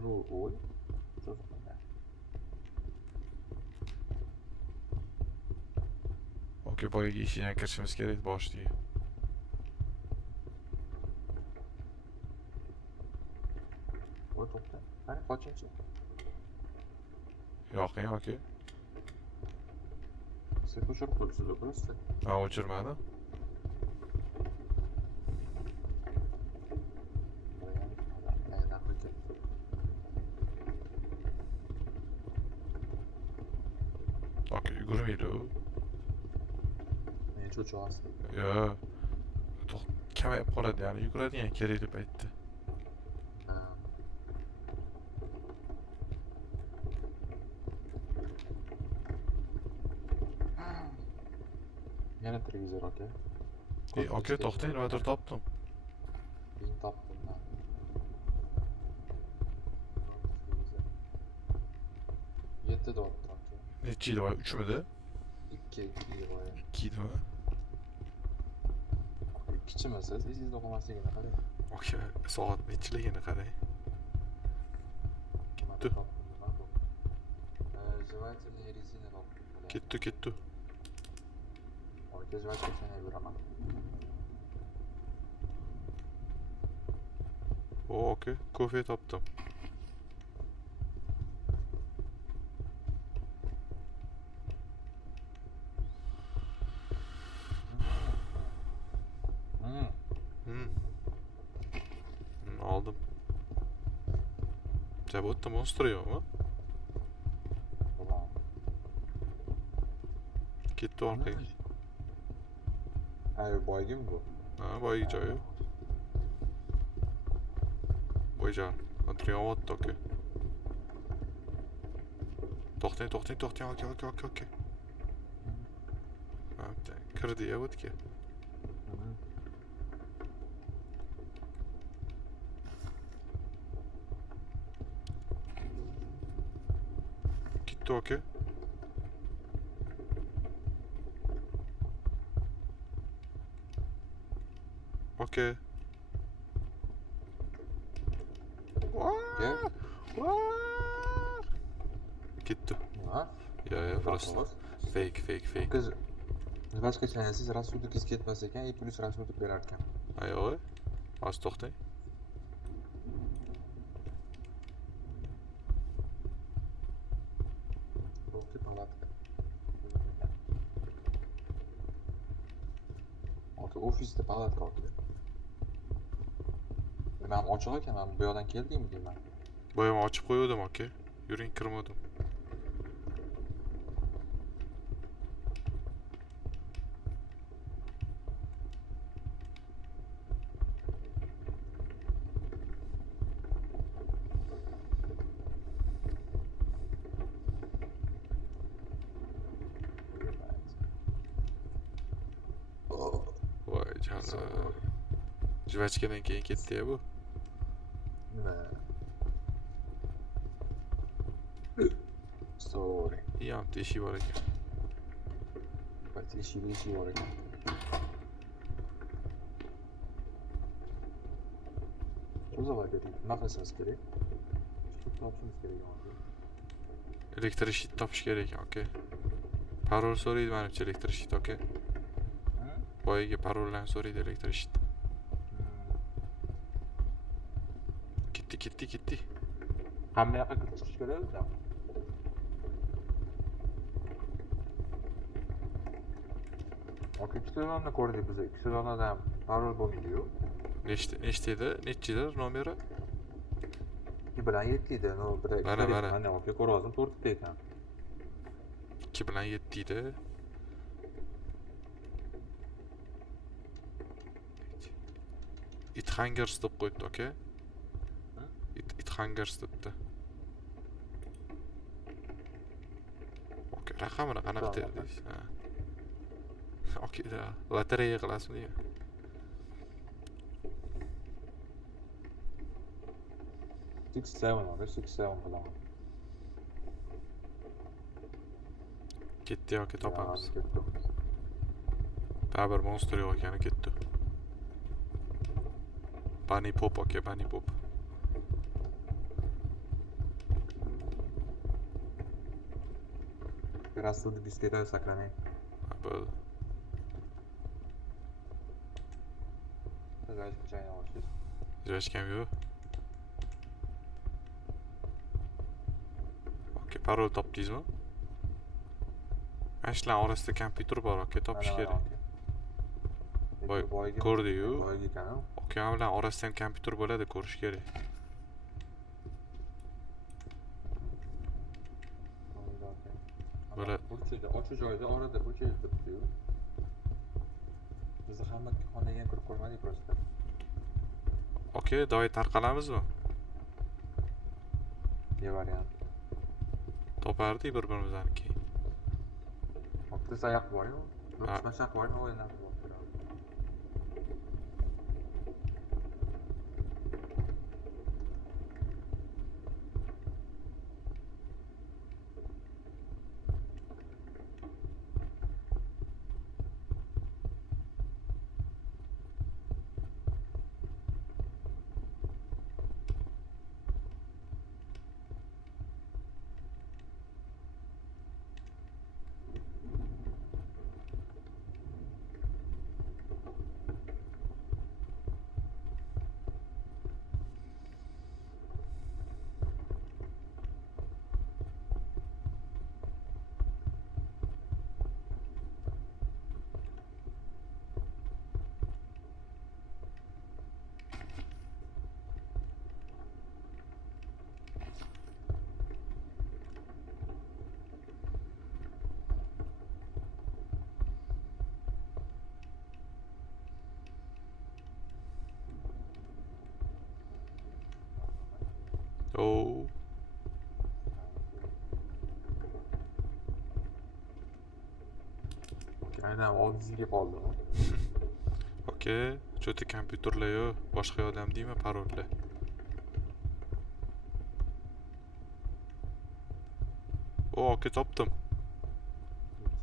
Bu o'y. Okey, boyagi eshikdan kirishimiz kerak boshiga. Voy to'xta. Qani qochinchi? Yoqing, okey. Siz o'chirib qo'yibsiz просто. Men o'chirmadim. Okey, yugurmaydi u. Meni cho'chiyapsiz. Yo. Kamayib qoladi, ya'ni yuguradigan kerakli paytda. Yana televizor aka. Okey, to'xtang, nimadir topdim. Bing topdim man. Yetti dollar topdim. Necha yil voy, 3midi? 2 yil voy. 2 yilmi? Kichimisiz, esingiz o'qimasligini qarang. Okey, soat nechiligini qarang. Ketdi. Жевательные резины topdim. Ketdi. Aka jevательный beraman. Okey, kofe topdim. Aldım. Cabot monstruyor mu? Tamam. Gitti arkaya. Hayır, boygi mi bu? Ha, boyagi joyi. Boyca. Oturyapti, okey. To'xtang, okey. Ha, kirdi ya o'tga. Gitti, okey. Okey. Gel. Gitti. Ha? Ya, просто. Fake. Kız başka çaresiz rahatsızlık ketmez ekan, i plus rahatsızlık berarkan. Ayoy. Az to'xtang. Ruhli palatka. Okey, ofisda palatka okey. Ben ochiq ekan, men bu yoqdan keldingmi deyman. Boyama ochib qo'ygandim, okey. Yuring, kirmadim. Voy canım. Jivachkadan keyin ketdi ya bu. Nima? Sorry. Yonimda eshik bor ekan. Bak eshik bor ekan. O'zava kerak. Nima qilishimiz kerak? Shit topishimiz kerak hozir. Elektr eshik topish kerak ekan, okey. Parol so'raydi menimcha elektr eshik, okey. Boyaga parollarni so'raydi elektr eshik. Ketdi. Hamma yoqqa kirib chiqish kerak o'zi. Okey, ikkita odamni ko'rdik biz. Ikkita odamda ham parol bo'lmaydi-yu. Nechta edi? Nechidir nomeri? 2 bilan 7 edi. No, Mana. Mana okey, ko'rozim 4 ta ekan. 2 bilan 7 edi. It hangers deb qo'yibdi, okey. It hangers debdi. Okey, raqamini qanaqa terdingiz? Ha. Okey, da. Lotereya qilasizmi degan. Six seven bilan. Ketdi yoki topamiz. Ketdi. Baribir monster yo'q ekani ketdi. Bunny Pop, okey, Bunny Pop. Rahatsızlık bisikletleri saklanayım. Ha, bo'ldi. joyga joyini olasiz. Joylashgam yo'q. Okey, parol topdingizmi? Mana shularning orasida kompyuter bor, okey, topish kerak. Ko'rdi-yu. Boyga ekan. Okey, mana bularning orasida ham kompyuter bo'ladi, ko'rish kerak. Böyle- Burchida, ochiq joyda orada burchida turibdi-yu. Biz hamma xonaga ham kirib ko'rmadik просто. Okey, doy tarqalamizmi? Ne variant? Topardik bir-birimizdan keyin. Bitta sayoq bor-yu. Ha. Mashaq bor-yu, o'yinlar bor. Oh. Aynan oldingizga qoldi. Okey, cho'ti kompyuterlar yo'q, boshqa odam deymi parollar? O, okey, topdim.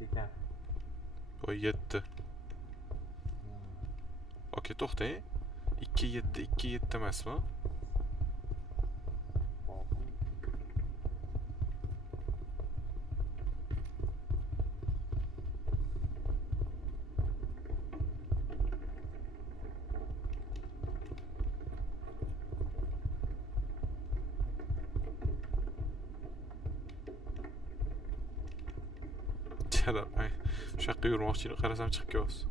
Ekan. O 7. Okey, to'xtang. 2 7 2 7 emasmi? Chala, ay, shu yoqqa yurmoqchi edim, qarasam chiqib kelyapsiz.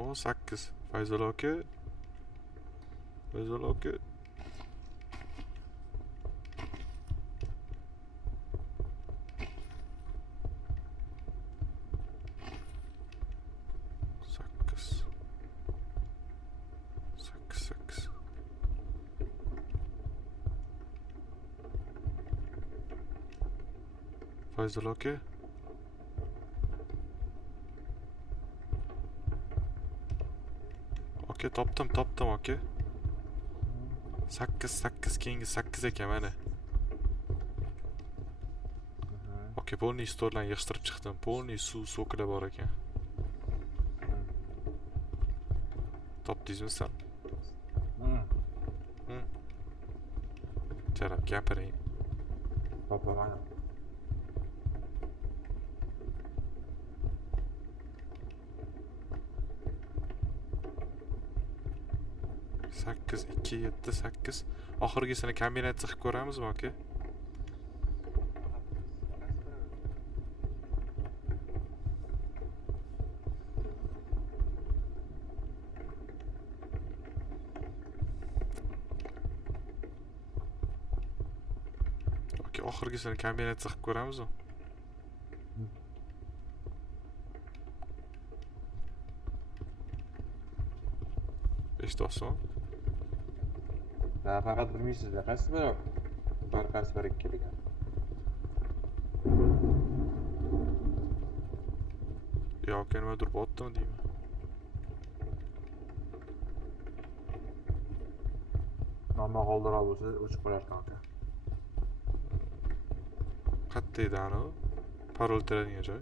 O 8. Fayzul aka. Fayzul aka. Sakkiz. 8. Fayzul aka. Okey, topdim, okey. 8 keyingi 8 ekan mana. Okey, polniy stoldan yig'ishtirib chiqdim. Polniy suv so'klar bor ekan. Topdingizmi sen? Jarab gapiring. Topaman. 8 2 7 8. Oxirgisini kombinatsiya qilib ko'ramizmi aka? Okey, oxirgisini kombinatsiya qilib ko'ramizmi? Eshityapsizmi? Faqat bilmaysizlar, qaysi biri bir, qaysi biri ikki degan. Yoki nimadir bo'ptimi deyman. Noma qoldiroq bo'lsa o'chib qo'yar kanka. Qayerda edi anavi? Parol teradigan joy.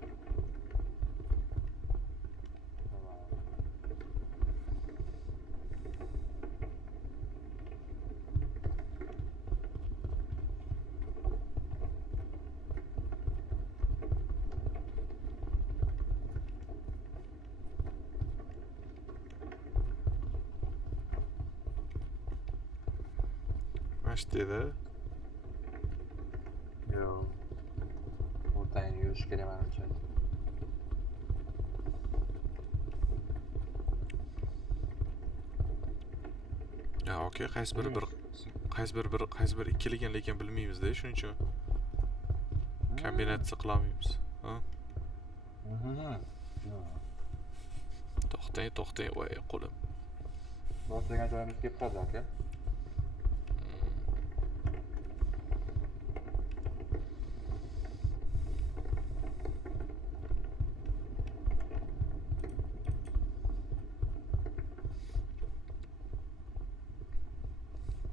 Masjidda. Yo'q. O'rtaga yurish kerak menimcha. Ya okey, qaysi biri ikkiligini lekin bilmaymiz-da, shuning uchun kombinatsiya qila olmaymiz. Ha? To'xtang, voy qo'lim. Boshlagan joyimiz kelib qoldi aka.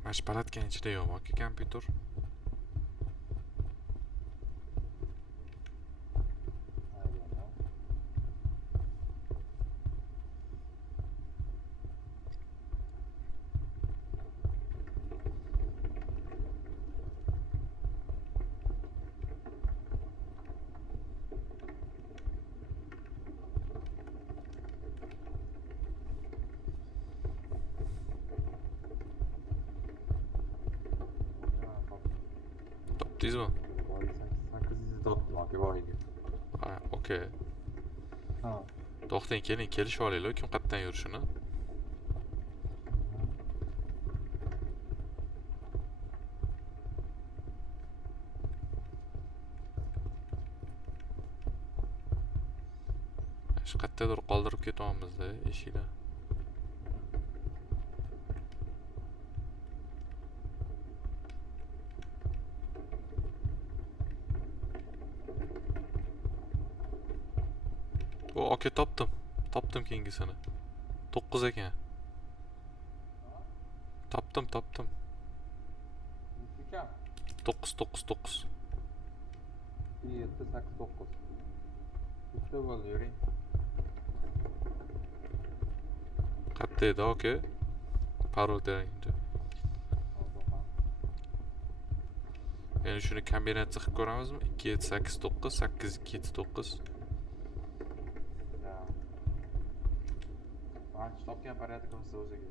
Mana shu palatkaning ichida yo'qmi aka kompyuter? Topdingizmi? 800 topdim aka boyiga. Ha, okey. Ha. To'xtang, kelishib olaylik, kim qayerdan yurishini. Shu qayerdadir qoldirib ketyapmiz-da eshikda. O, okey, topdim. Topdim keyingisini. 9 ekan. Topdim. Necha? 9. 7, 8, 9. Bitta bo'ldi, yuring. Qayerda edi, okey. Parol teraganda. Endi shuni kombinatsiya qilib ko'ramizmi? 2, 7, 8, 9, 8, 2, 7, 9. Manchi topgan порядкimiz o'ziga.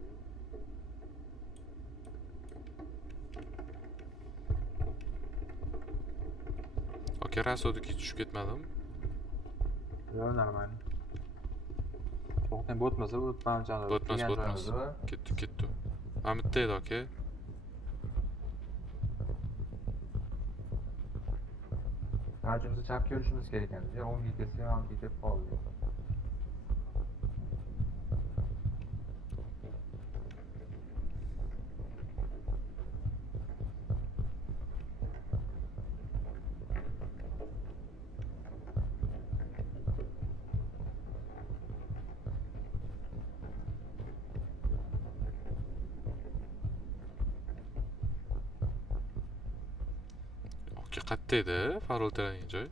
Okey, rasodiki tushib ketmadimi? Yo'q, normal. To'xtang, bo'tmasa o'tmamchani. Bo'tmas. Ketdi. Mana bitta edi, okey. Hajimizda chapga yurishimiz kerak ekan. 10 ga kelsa ham ketib qoldi. Okey, qayerda edi? Parol teradigan joy.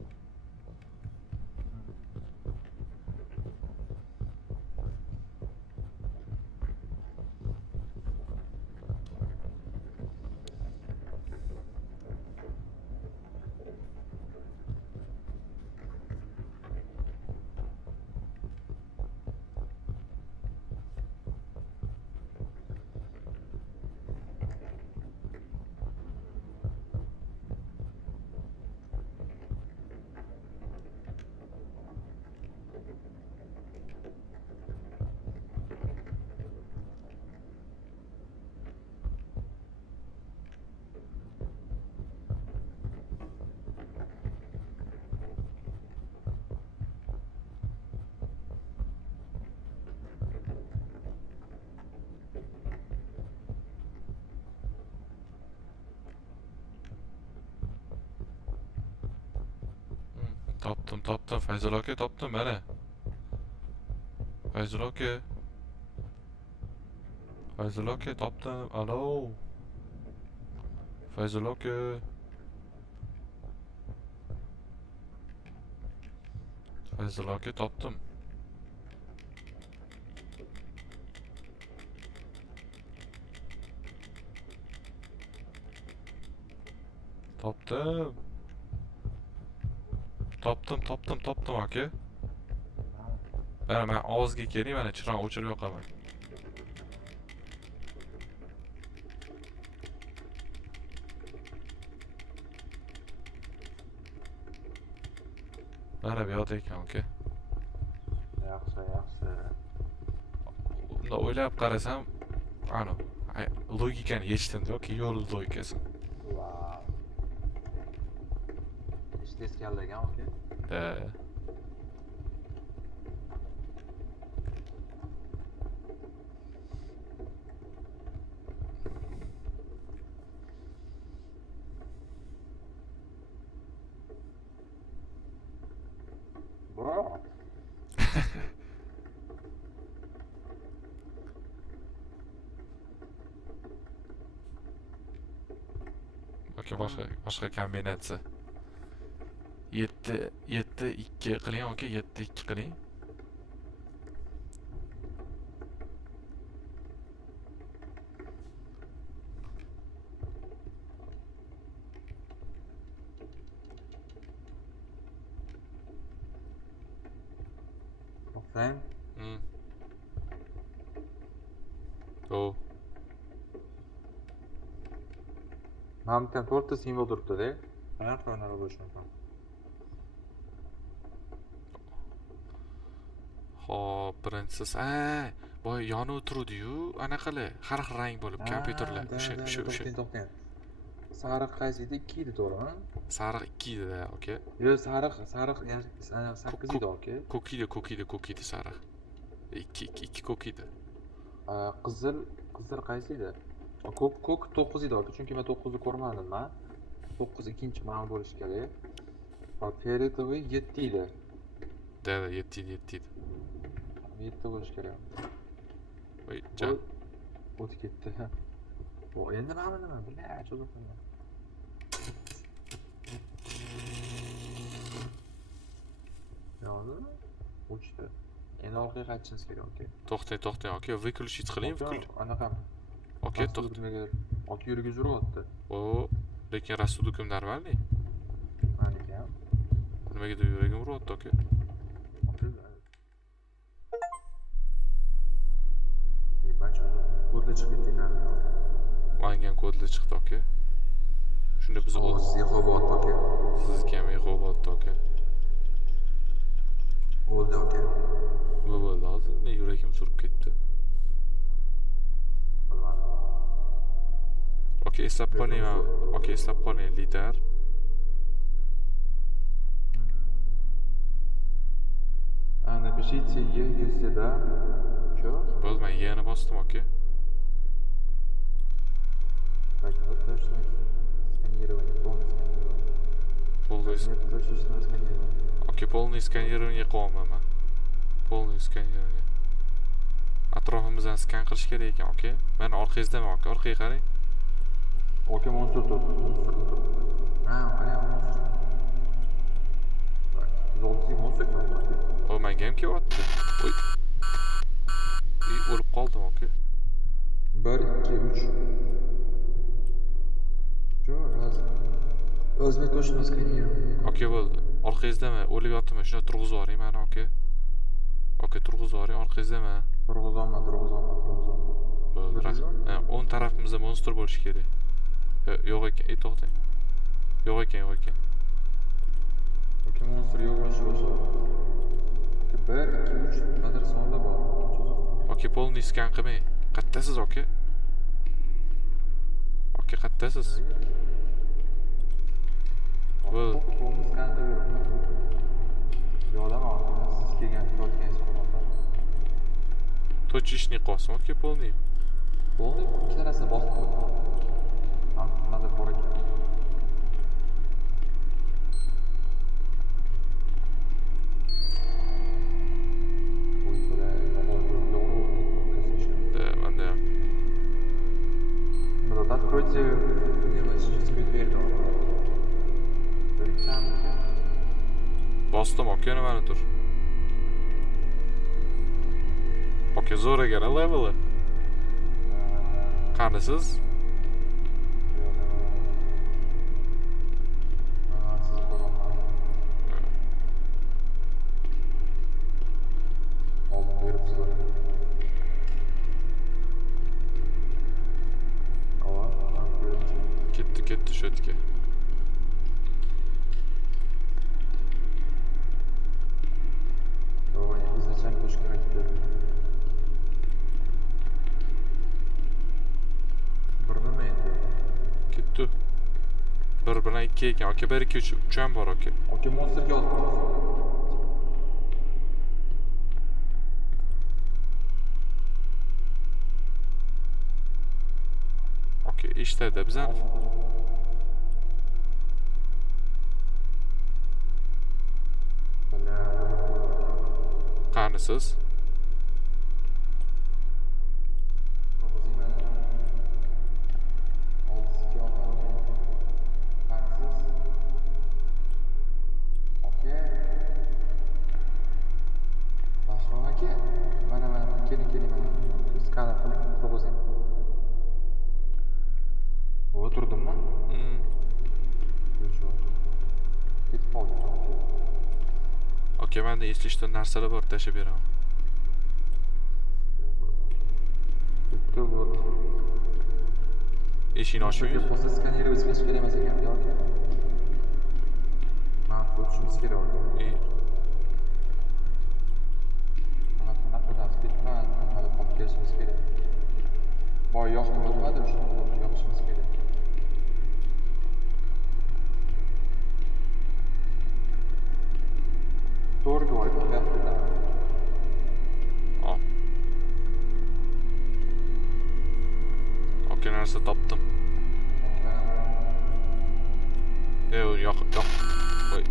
Topdim. Fayzul aka topdim mana. Fayzul aka topdim. Alo. Fayzul aka. Topdim. Topdim aka. Mana men og'izga keling, mana chiroq o'chirib yoqaman. Mana bu yoqda ekan aka. Yaxshi. Unda o'ylab qarasam, ana logikani yechdim-da, yo'l logikasi. Wow. Ish tez kallagan aka. Da. Bro. Okey, boshqa kombinatsiya. 7-2 qiling aka, 7-2 qiling. Sen O. Namdan 4 ta simbol turibdi-da. Qanaqa o'ynar bo'lishim mumkin? Xo'p, birinchisi, boy yonib o'tirdi-yu, anaqalar, har xil rang bo'lib kompyuterlar. O'sha. To'xtang. Sariq qaysi edi? 2 edi, to'g'rimi? Sariq 2 edi-da, aka. Yo, sariq 8 edi, aka. Ko'k edi sariq. 2 ko'k edi. Qizil qaysi edi? Ko'k 9 edi, aka. Chunki men 9 ni ko'rmadim men. 9 ikkinchi ma'no bo'lishi kerak. Fioletoviy 7 edi. Da, 7 edi. 7 bo'lishi kerak. Voy, jan. O'tib ketdi. Endi nima? Bilay, cho'zib. Yo'qmi? O'chdi. Endi orqaga qaytishimiz kerak, aka. To'xtang, aka, выключить qiling, Anaqami? Aka, to'xtang. Aka yuragi uryapti. Lekin рассудокim нормальный. Aniga. Nimaga yuragim uryapti, aka? Kodda chiqib ketgan. Menga ham kodda chiqdi, aka. Shunda biz sizga qo'yib aka. Sizga ham qo'yib aka. Bo'ldi, aka. Nima bo'ldi hozir? Yuragim surib ketdi. Okey, eslab qoling, lider. Напишите Е, если да. Чё? Bo'ldi, men Y'ni bosdim, aka. Так, вот точно сканирование, полное сканирование. Нет точечного сканирования. Okey, полный skanирование qilyapman men. Полный skanирование. Atrofimizdan skan qilish kerak ekan, aka. Mana orqangizdaman, aka. Orqaga qarang. Aka, monster turibdi. Qarang, monster. Zolotli monster turibdi. Menga ham kelyapti. Voy. O'lib qoldim, aka. 1 2 3. Чё, раз. O'zbek точно сканирование. Aka, bo'ldi. Orqangizdaman, o'lib yotibman. Shuni turg'izib yuboring meni, aka. Aka, turg'izib yuboring, orqangizdaman. Turg'izolma. Bo'ldi. O'ng tarafimizda monster bo'lishi kerak. Yo'q ekan, to'xtang. Yo'q ekan. Aka, monster yo'q bo'lishi boshladi. 1 2 3 nimadir sonda bor. Aka, полный skan qilmang. Qattasiz, aka? Aka, qattasiz? Bo'ldi. Polniy skan qilib yuribman. Yo'qdan siz kelganingiz ko'rmoqman. Точечный qilyapsizmi, aka, полный? Polniy ikkalasini bosib qo'ydim. Nimadir bor ekan. Bostım okey nimani tur. Okey zo'r ekan level'i. Qanisiz? Ketdi shu yerga. Ketdi. 1 bilan 2 ekan. Okey 1 2 3 ham bor okey. Okey, monsterga olib boramiz. Okey, ishladi bizani. Qanisiz? O'tirdimmi? Ketib qoldim. Okey, menda eslashda narsalar bor, tashab beraman. Bitta вот. Eshikni ochmaysiz? Bo'lsa skaneri o'zgacha kerak emas ekan, yo'q. Men o'tishimiz kerak. Faqat bunaqa bitman, hali topib kelishimiz kerak. Boy yoqdim o'tmadi, o'shani topib yoqishimiz kerak. To'g'ri o'yib gapirdim. Okey, narsa topdim. Yo'q. Voy.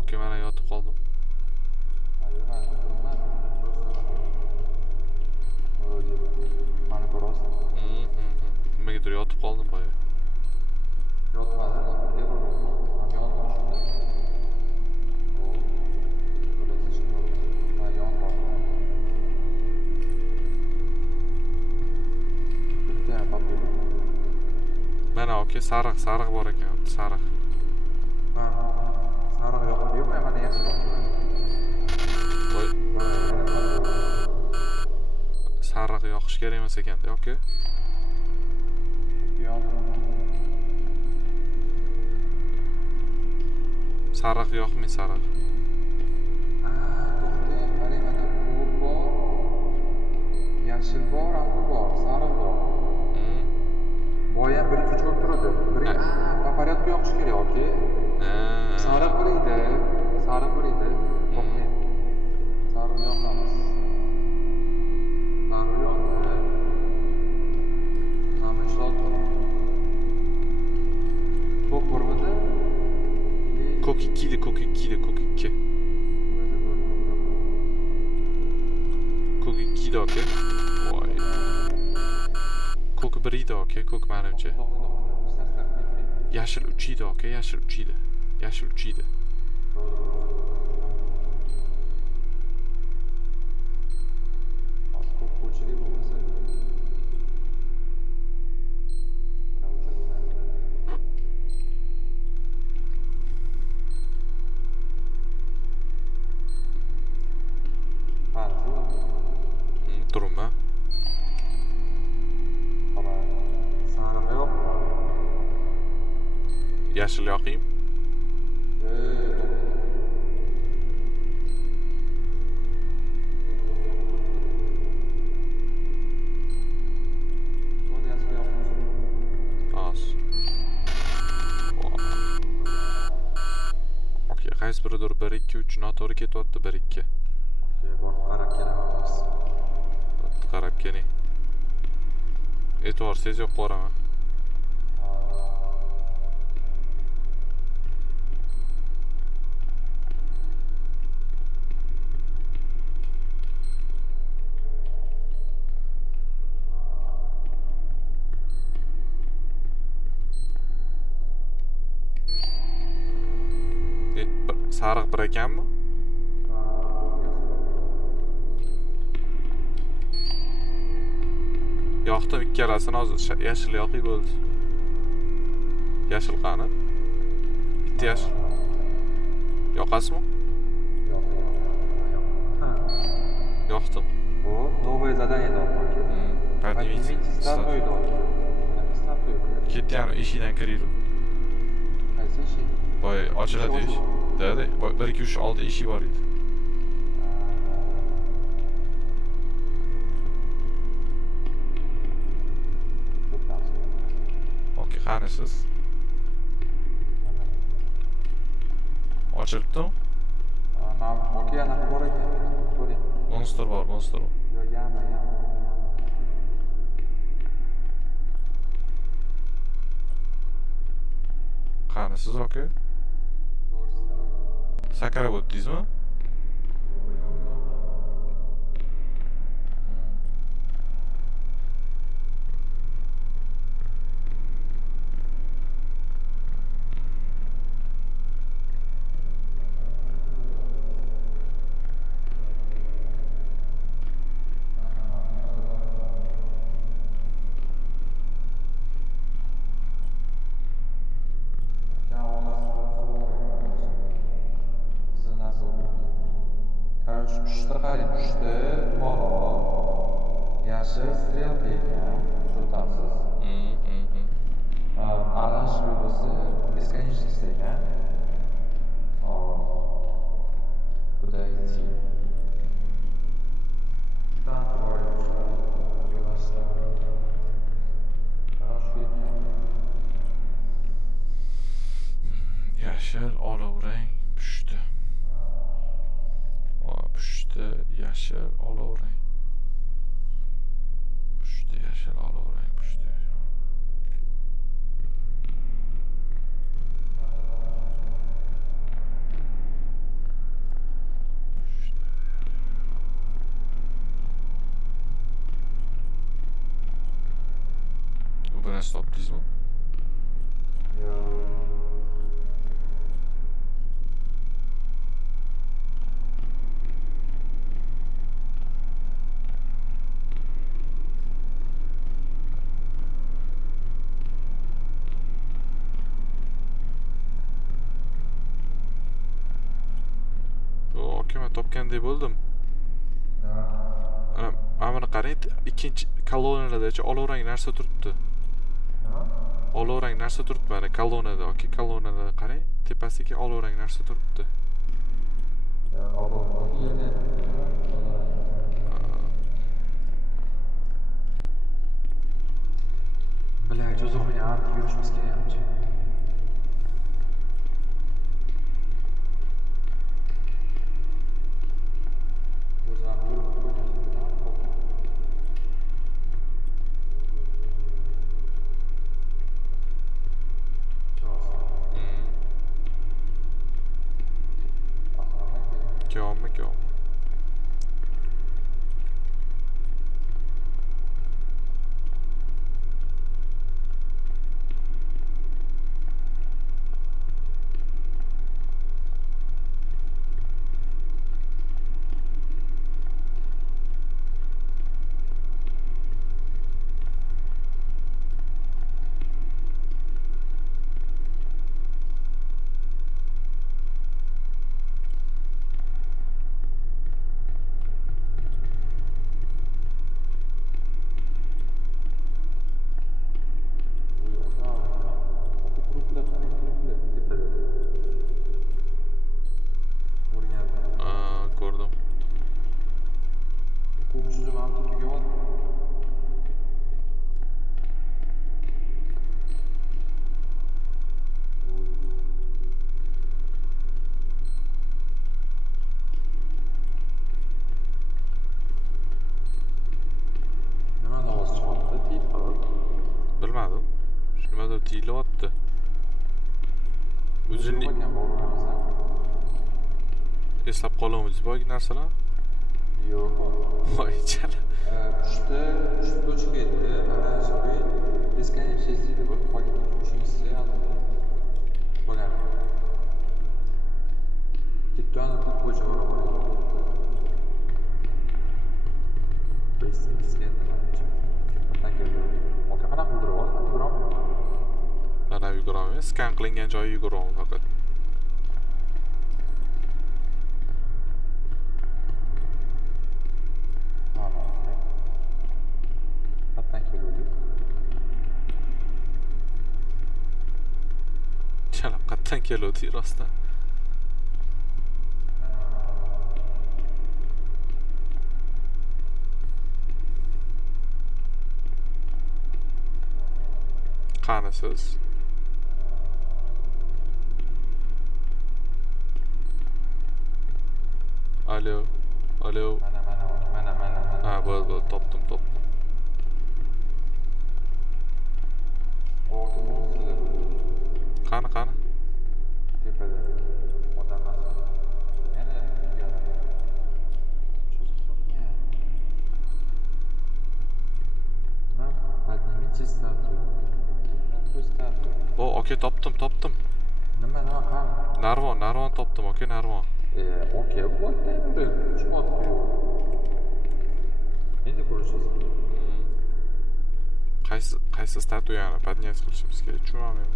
Okey, mana yotib qoldim. Nimagadir yotib qoldim boya. Mana okey, sariq bor ekan, sariq. Sariq yo'q, mana yaxshi bor. Voy. Sariq yoqish kerak emas ekan-da, okey. Sariq yoqmay, sariq. To'xtang, qarang, mana bu bor. Yashil bor, ammo bor, sariq bor. Boya biri cho'chib turadi. Biri po порядку yoqish kerak, okey. Sariq biriydi. To'xtang. Sariq yoqamiz. Sariq yoqdi. Mana shu ko'k bormadi. Ko'k 2 ko'k 2. Ko'k 2 okey. Voy. Ko'k 1 edi, okey, ko'k menimcha. Yashil 3 edi, okey, yashil 3 edi. Turma. Yashil yoqing. Okey, qaysi biridir 1 2 3 noto'g'ri ketyapti 1 2. Borib qarab kelamiz. Qarab keling. E'tibor sezib qo'raman. Sariq bir ekanmi? Yoqdim ikkalasini hozir yashil yoqiy bo'ldi. Yashil qani? Bitta yashil. Yoqasizmi? Yoqdim. Bu новое задание dal toki. Поднимите. Startoy dal. Startoy. Ketgan eshigidan kiraylik. Qaysi eshik? Boy ochiladi eshik. Da, 1 2 3 6 eshik bor edi. Okey, qanisiz? Ochilibdi? Mana okey, anaqa bor ekan. Ko'ring. Monster bor, monster. Yo, yama. Qanisiz aka? Sakrab o'tdingizmi? Yashil olovrang pushti. Pushti yashil olovrang. Pushti yashil olovrang, pushti. Bu nasıl topladınız mı? Men topganday bo'ldim. Ana buni qarang, ikkinchi kolonnadacha olovrang narsa turibdi. Olovrang narsa turibdi mana kolonnada, okey, kolonnada qarang, tepasiga olovrang narsa turibdi. Блядь, uzun ya, yürüyüşümüz gerekiyor. Gömme. Bilmadim. Nimadir deyilyapti. O'zini eslab qolamiz boyagi narsalar? Yo'q. Voy chala. Pushti точка edi. Mana shu beskонечность deydi bu. Qolgan uchinchisi bo'lgan. Mana yuguraman, skan qilingan joyi yuguraman faqat. Chalab qatdan keluvdi rostdan. Qani siz? Alo. Alo. Ha, bo'ldi, topdim. Qani? Tepada odam yana cho'zib qo'ygan. Nima? Поднимите статую. O, aka topdim. Nima ham? Narvon topdim, aka, narvon. Okey, bu yerda chiqyapti. Endi ko'rishasiz. Qaysi statuyani podнять qilishimiz kerak, tushunmayman.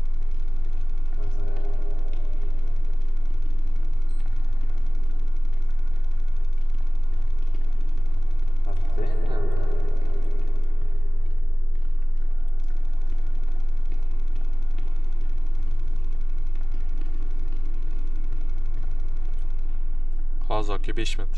Hozir aka 5 minut.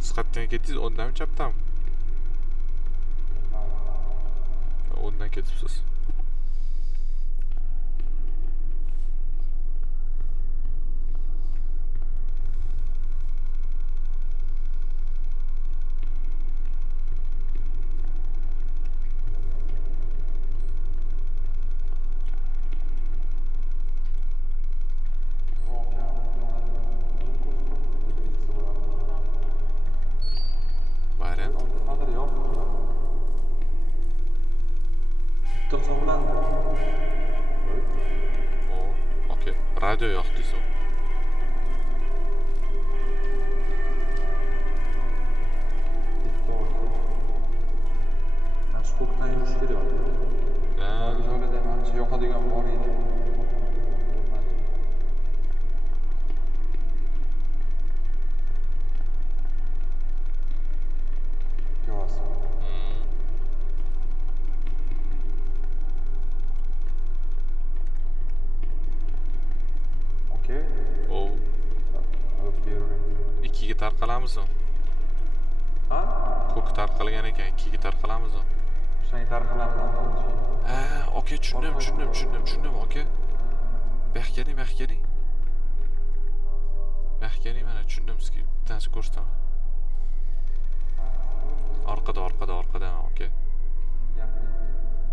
Siz qayerdan ketdingiz? O'ndanmi, chapdanmi? O'ndan ketibsiz. Radio yo'q deysan. Mashhurdan yurish kerak. Joylarda mana shu yoqadigan bor edi. Ikkiga tarqalamizmi? Ha? Ko'k tarqalgan ekan, ikkiga tarqalamizmi? Shunga tarqalamiz. Ha, aka, tushundim, aka. Baxkeling. Baxkeling, mana tushundim sizga. Bittasi ko'rsataman. Orqada, aka.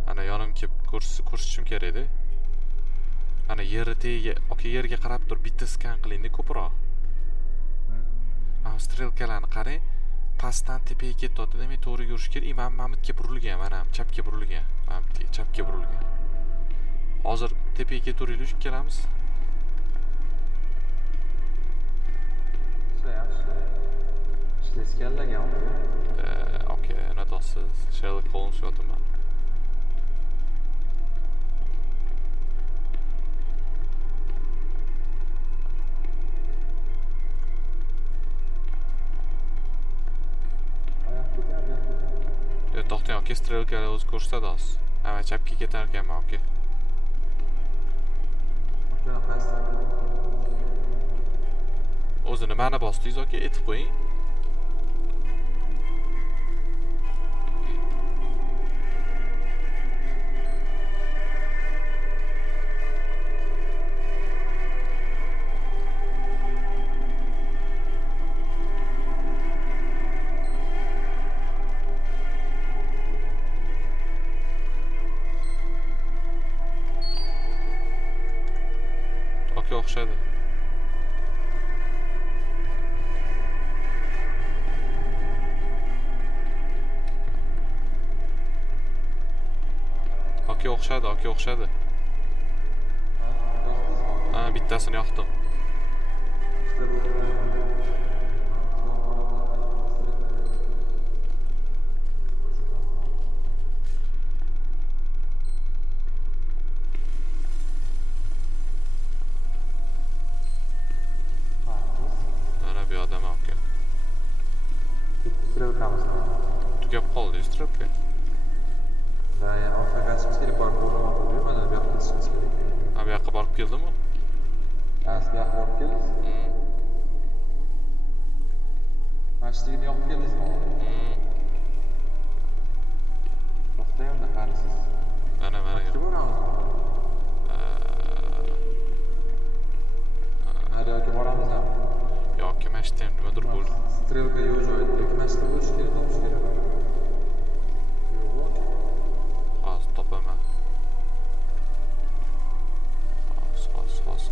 Ana yonimga kelib ko'rsatishim kerak-da. Ana yerga tegiga, aka, yerga qarab tur, bitta skan qiling-da ko'proq. Mana strelkalarni qarang, pastdan tepaga ketyapti, demak to'g'riga yurish kerak. Mamutga burilgan, mana chapga burilgan. Mamutga chapga burilgan. Hozir tepaga ketaveraylik, kelamiz. Ishlagan. Okey, unutasiz. Sherlock Holmes yotaman. To'xtang, aka, strelkalar o'zi ko'rsatadi. Mana chapga ketar ekanman, aka. O'zi nimani bosdingiz, aka? Aytib qo'ying. O'xshadi. o'xshadi. Ha, bittasini yoqdim. Mana bu odam aka. Стрелкамызda. Tugab qoldi strelka. Da, yana orqaga qaytishimiz kerak, borib o'rnamoqda, mana bu yoqqa ketishimiz kerak. Ha, bu yoqqa borib keldimi? Asli yoqqa borib keldik. Mashtigini yoqib keldingizmi? To'xtang, unda qarisiz. Mana Kim boramiz? Naryoqqa boramizmi? yo'q, mashtayam nimadir bo'ldi. Strelka yo'q joyida, mashta bo'lishi kerak, topish kerak. Yo'q. Hozir topaman. Hos. Hozir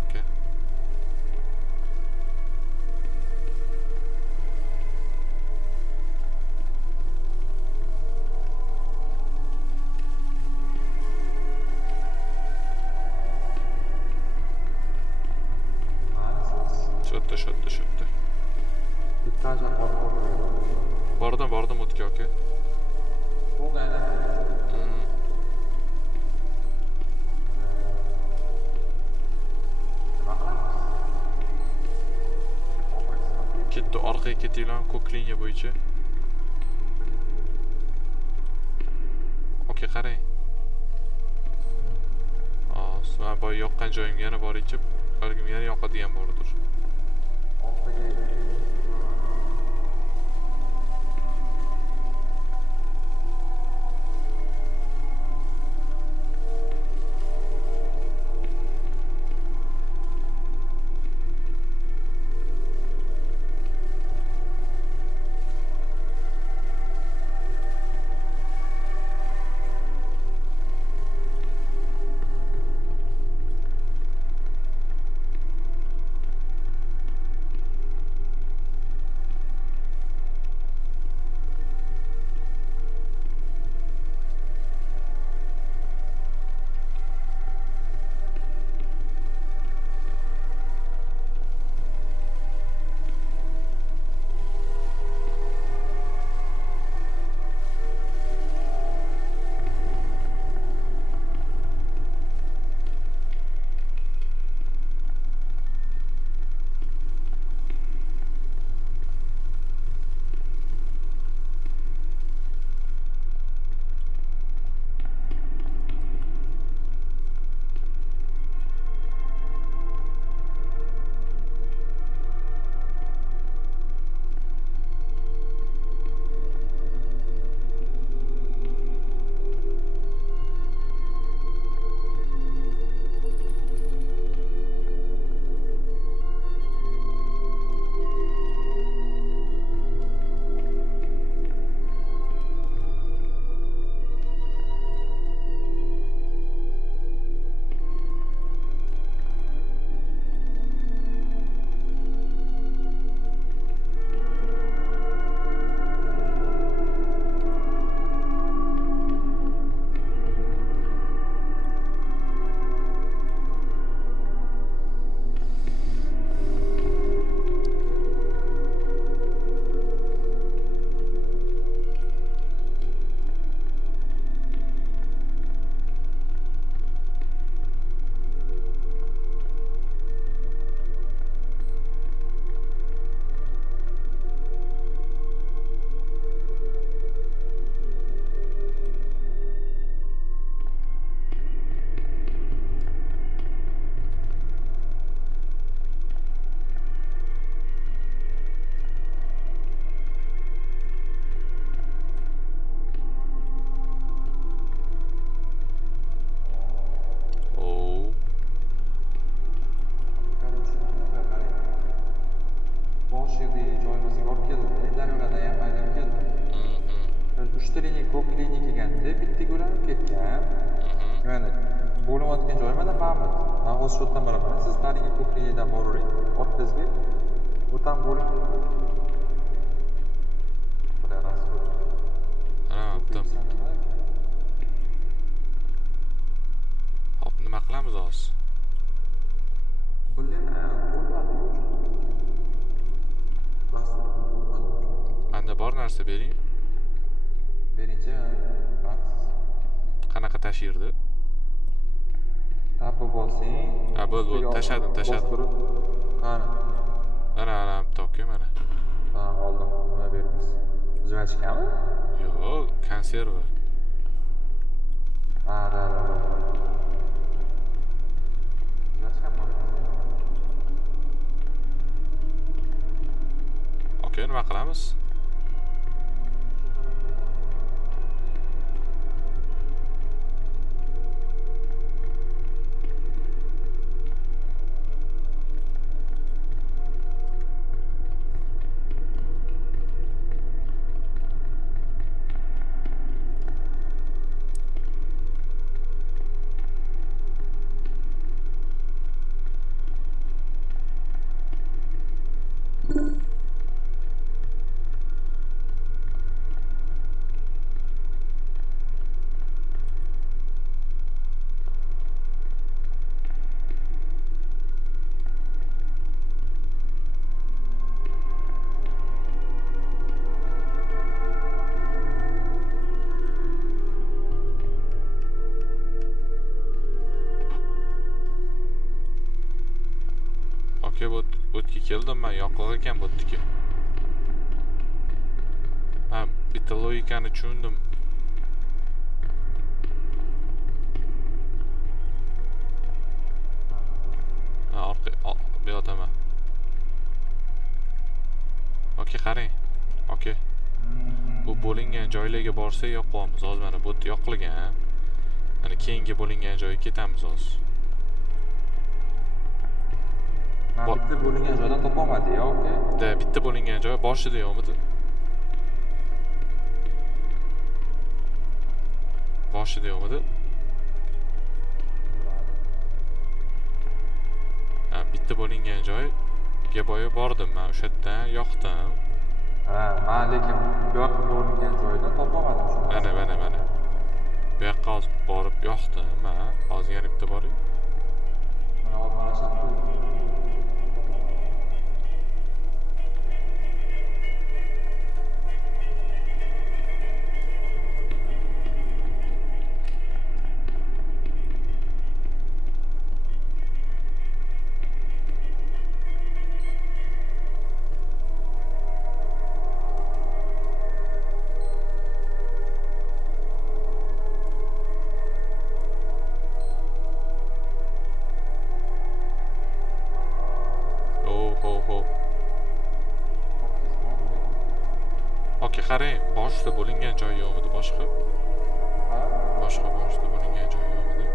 aka. Sho'tta. Bittaja Bordim o'tga aka. Ketdi, orqaga ketinglar, ko'k liniya bo'yicha. Okey, qarang. Hozir men boya yoqqan joyim yana bor ichib, balkim yana yoqadigan bordir. klinikaga bitta ko'rinib ketgan. Mana bo'layotgan joyi mana Mahmud. Men hozir shu yerdan boraman. Siz narigi ko'prikdan boravering. Orqangizga. O'tan bo'ling. Bular rasm. Ana, bitta. Hop, nima qilamiz hozir? Menda bor narsa bering. Beringchi. Qanaqa tashirdi? Tabba bosing. Ha, bo'ldi, tashadim. Qani. Ana, bitta oka mana. Ha, oldim. Nima beramiz? Jvachkami? Yo'q, konserva. Ha, da. Jvachka bor. Oka, nima qilamiz? Oka, o'tga keldim men, yoqaq ekan bu o'tga. Men bitta logikani tushundim. Ha, bu yotaman. Oka, qarang. Oka. Bu bo'lingan joylarga borsak yoqamiz. Hozir mana bu yoqilgan. Mana keyingi bo'lingan joyga ketamiz hozir. Men bitta bo'lingan joydan topolmadim, oka. Da, bitta bo'lingan joy boshida yo'qmidi? Boshida yo'qmidi? Ha, bitta bo'lingan joyga boya bordim men, o'sha yerdan yoqdim. Ha, men lekin bu yoqqa bo'lingan joydan topolmadim shuni. Mana. Bu yoqqa hozir borib yoqdim men. Hozir yana bitta boring. Mana hozir mana shu Oka, qarang, boshida bo'lingan joy yo'qmidi boshqa? Boshqa boshida bo'lingan joy yo'qmidi?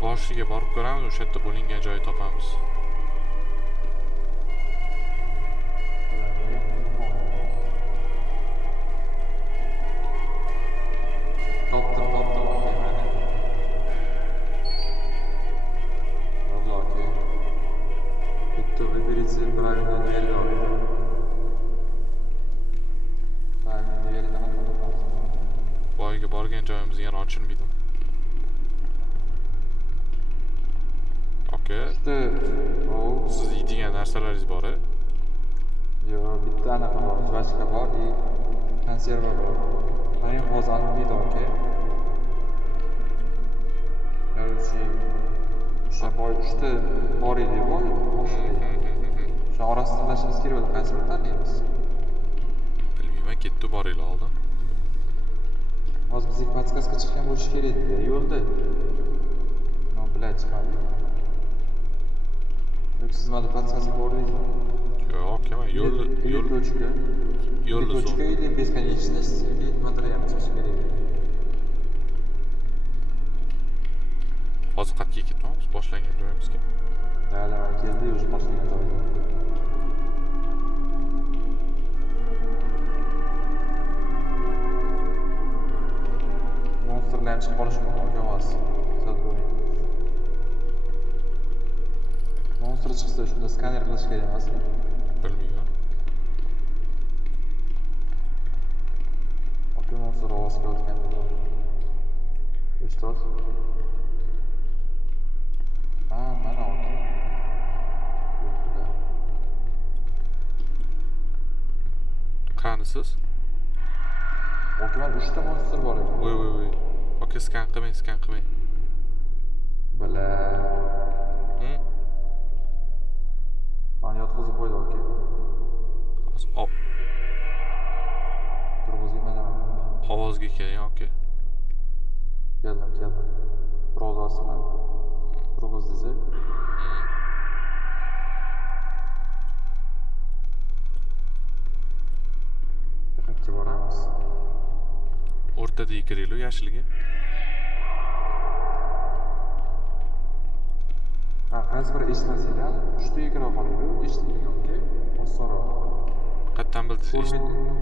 Boshiga borib ko'ramiz, o'sha yerda bo'lingan joy topamiz. Topdim. Vallahi bitta выберите правильную дверь. Правильную dverni ham topamiz. Boyga borgan joyimiz yana ochilmaydi. Oka. Siz yeydigan narsalaringiz bor-a? Yo, bitta anaqa bor, jvachka bor и konserva bor. Men hozir anlaydi aka. Короче, o'sha boy 3 ta bor edi boy. O'sha orasida tanlashimiz kerak bo'ldi. Qaysi birini tanlaymiz? Bilmayman, ketdi boringlar oldin. Hozir bizga podskaska chiqqan bo'lishi kerak edi yo'lda. No, блядь, chiqmadi. Yo'q, siz mana podskaska ko'rdingizmi? Yo'q, men yo'l точка. yo'lni Точка или бесконечность, или nimadir chiqishi kerak edi. hozir qayerga ketmoqmiz? Boshlangan joyimizga. Да, keldi, уже boshlangan joyga. Monsterlar ham chiqib qolishi mumkin, ogohsiz. Kuzatib qo'ying. Monster chiqsa shunda skaner qilish kerak emasmi? Bilmayman. Aka monster ovoz qilayotgan edi. Eshitasiz? Mana aka. Qanisiz? Aka, men 3 ta monster bor edi. Voy. Aka, skan qilmang. Bala. Mani yotqizib qo'ydi aka. Hozir Turg'izing mana. ovozga keling, aka. Keldim. Biroz osman. Turg'iz desak. Qayerga boramiz? O'rtada kiraylik, yashilga. Qaysi biri eshitmasanglar, 3 ta kira qolaylik. Eshitmaydigan-ku. Osonroq. Qayerdan bildingiz?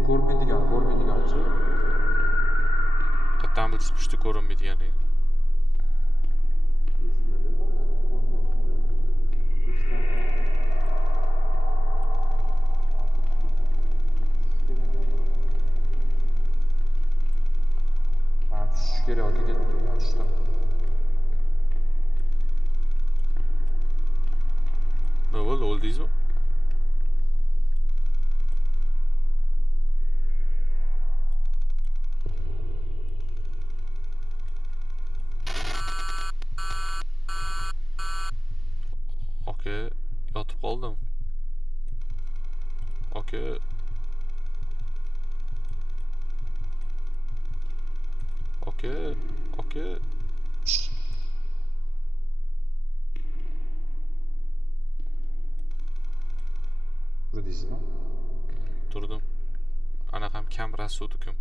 Ko'rmaydigan-chi. Qayerdan bildingiz pushti ko'rinmaydiganligini? Tushish kerak aka, ketib turgan tushdim. Nima bo'ldi, o'ldingizmi? Aka, yotib qoldim. Aka. Turdingizmi? Turdim. Anaqam kam rassuvdikim.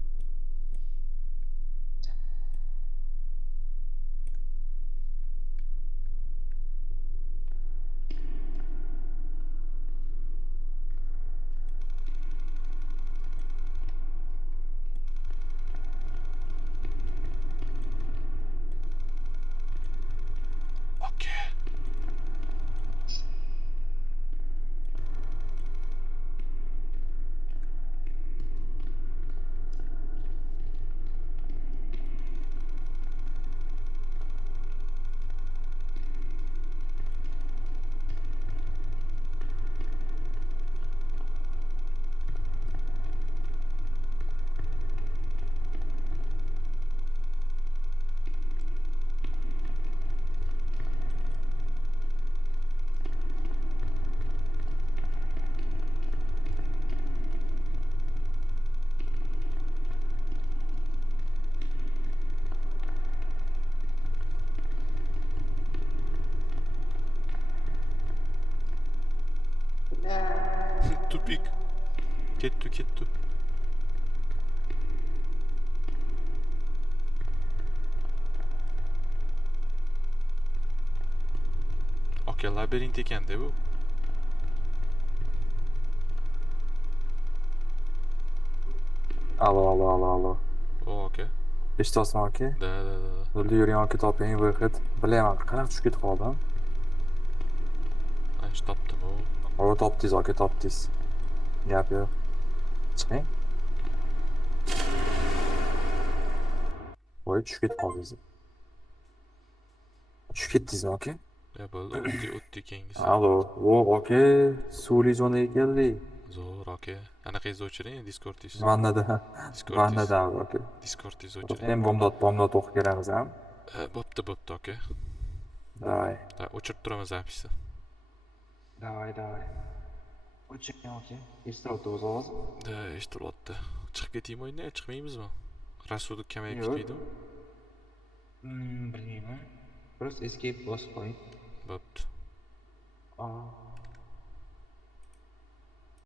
Tupik. Ketdi. Aka, labirint ekanda bu. Alo. O, aka. Eshityapsizmi aka? Da. Yo'lda yuring aka, toping bu haqit. Bilaman, qanaqa tushib ketib qoldim. Ana shu topdim u. O, topdingiz aka, topdingiz. Gap yo'q. Chiqing. Voy, tushib ketib qoldingiz. Tushib ketdingizmi aka? Ya bo'ldi, o'tdi keyingisi. Alo, o aka, suvli zonaga keldik. Zo'r, aka. Anaqangizni o'chiring, Discord'ingiz. Vannada. Discord'ingiz. Vannada aka. Discord'ingizni o'chiring. Endi bomdod o'qib kelamiz ham. Bo'pti, aka. Давай. O'chirib turaman zapisni. Давай. O'chirgan aka. Eshitiryapti o'zi ovoz. Da, eshitilyapti. Chiqib ketaymi o'yindan, chiqmaymizmi? Rassudlik kamayib Yo'q. ketmaydimi? Bilmayman. Просто escape bosib qo'ying. Bo'pti.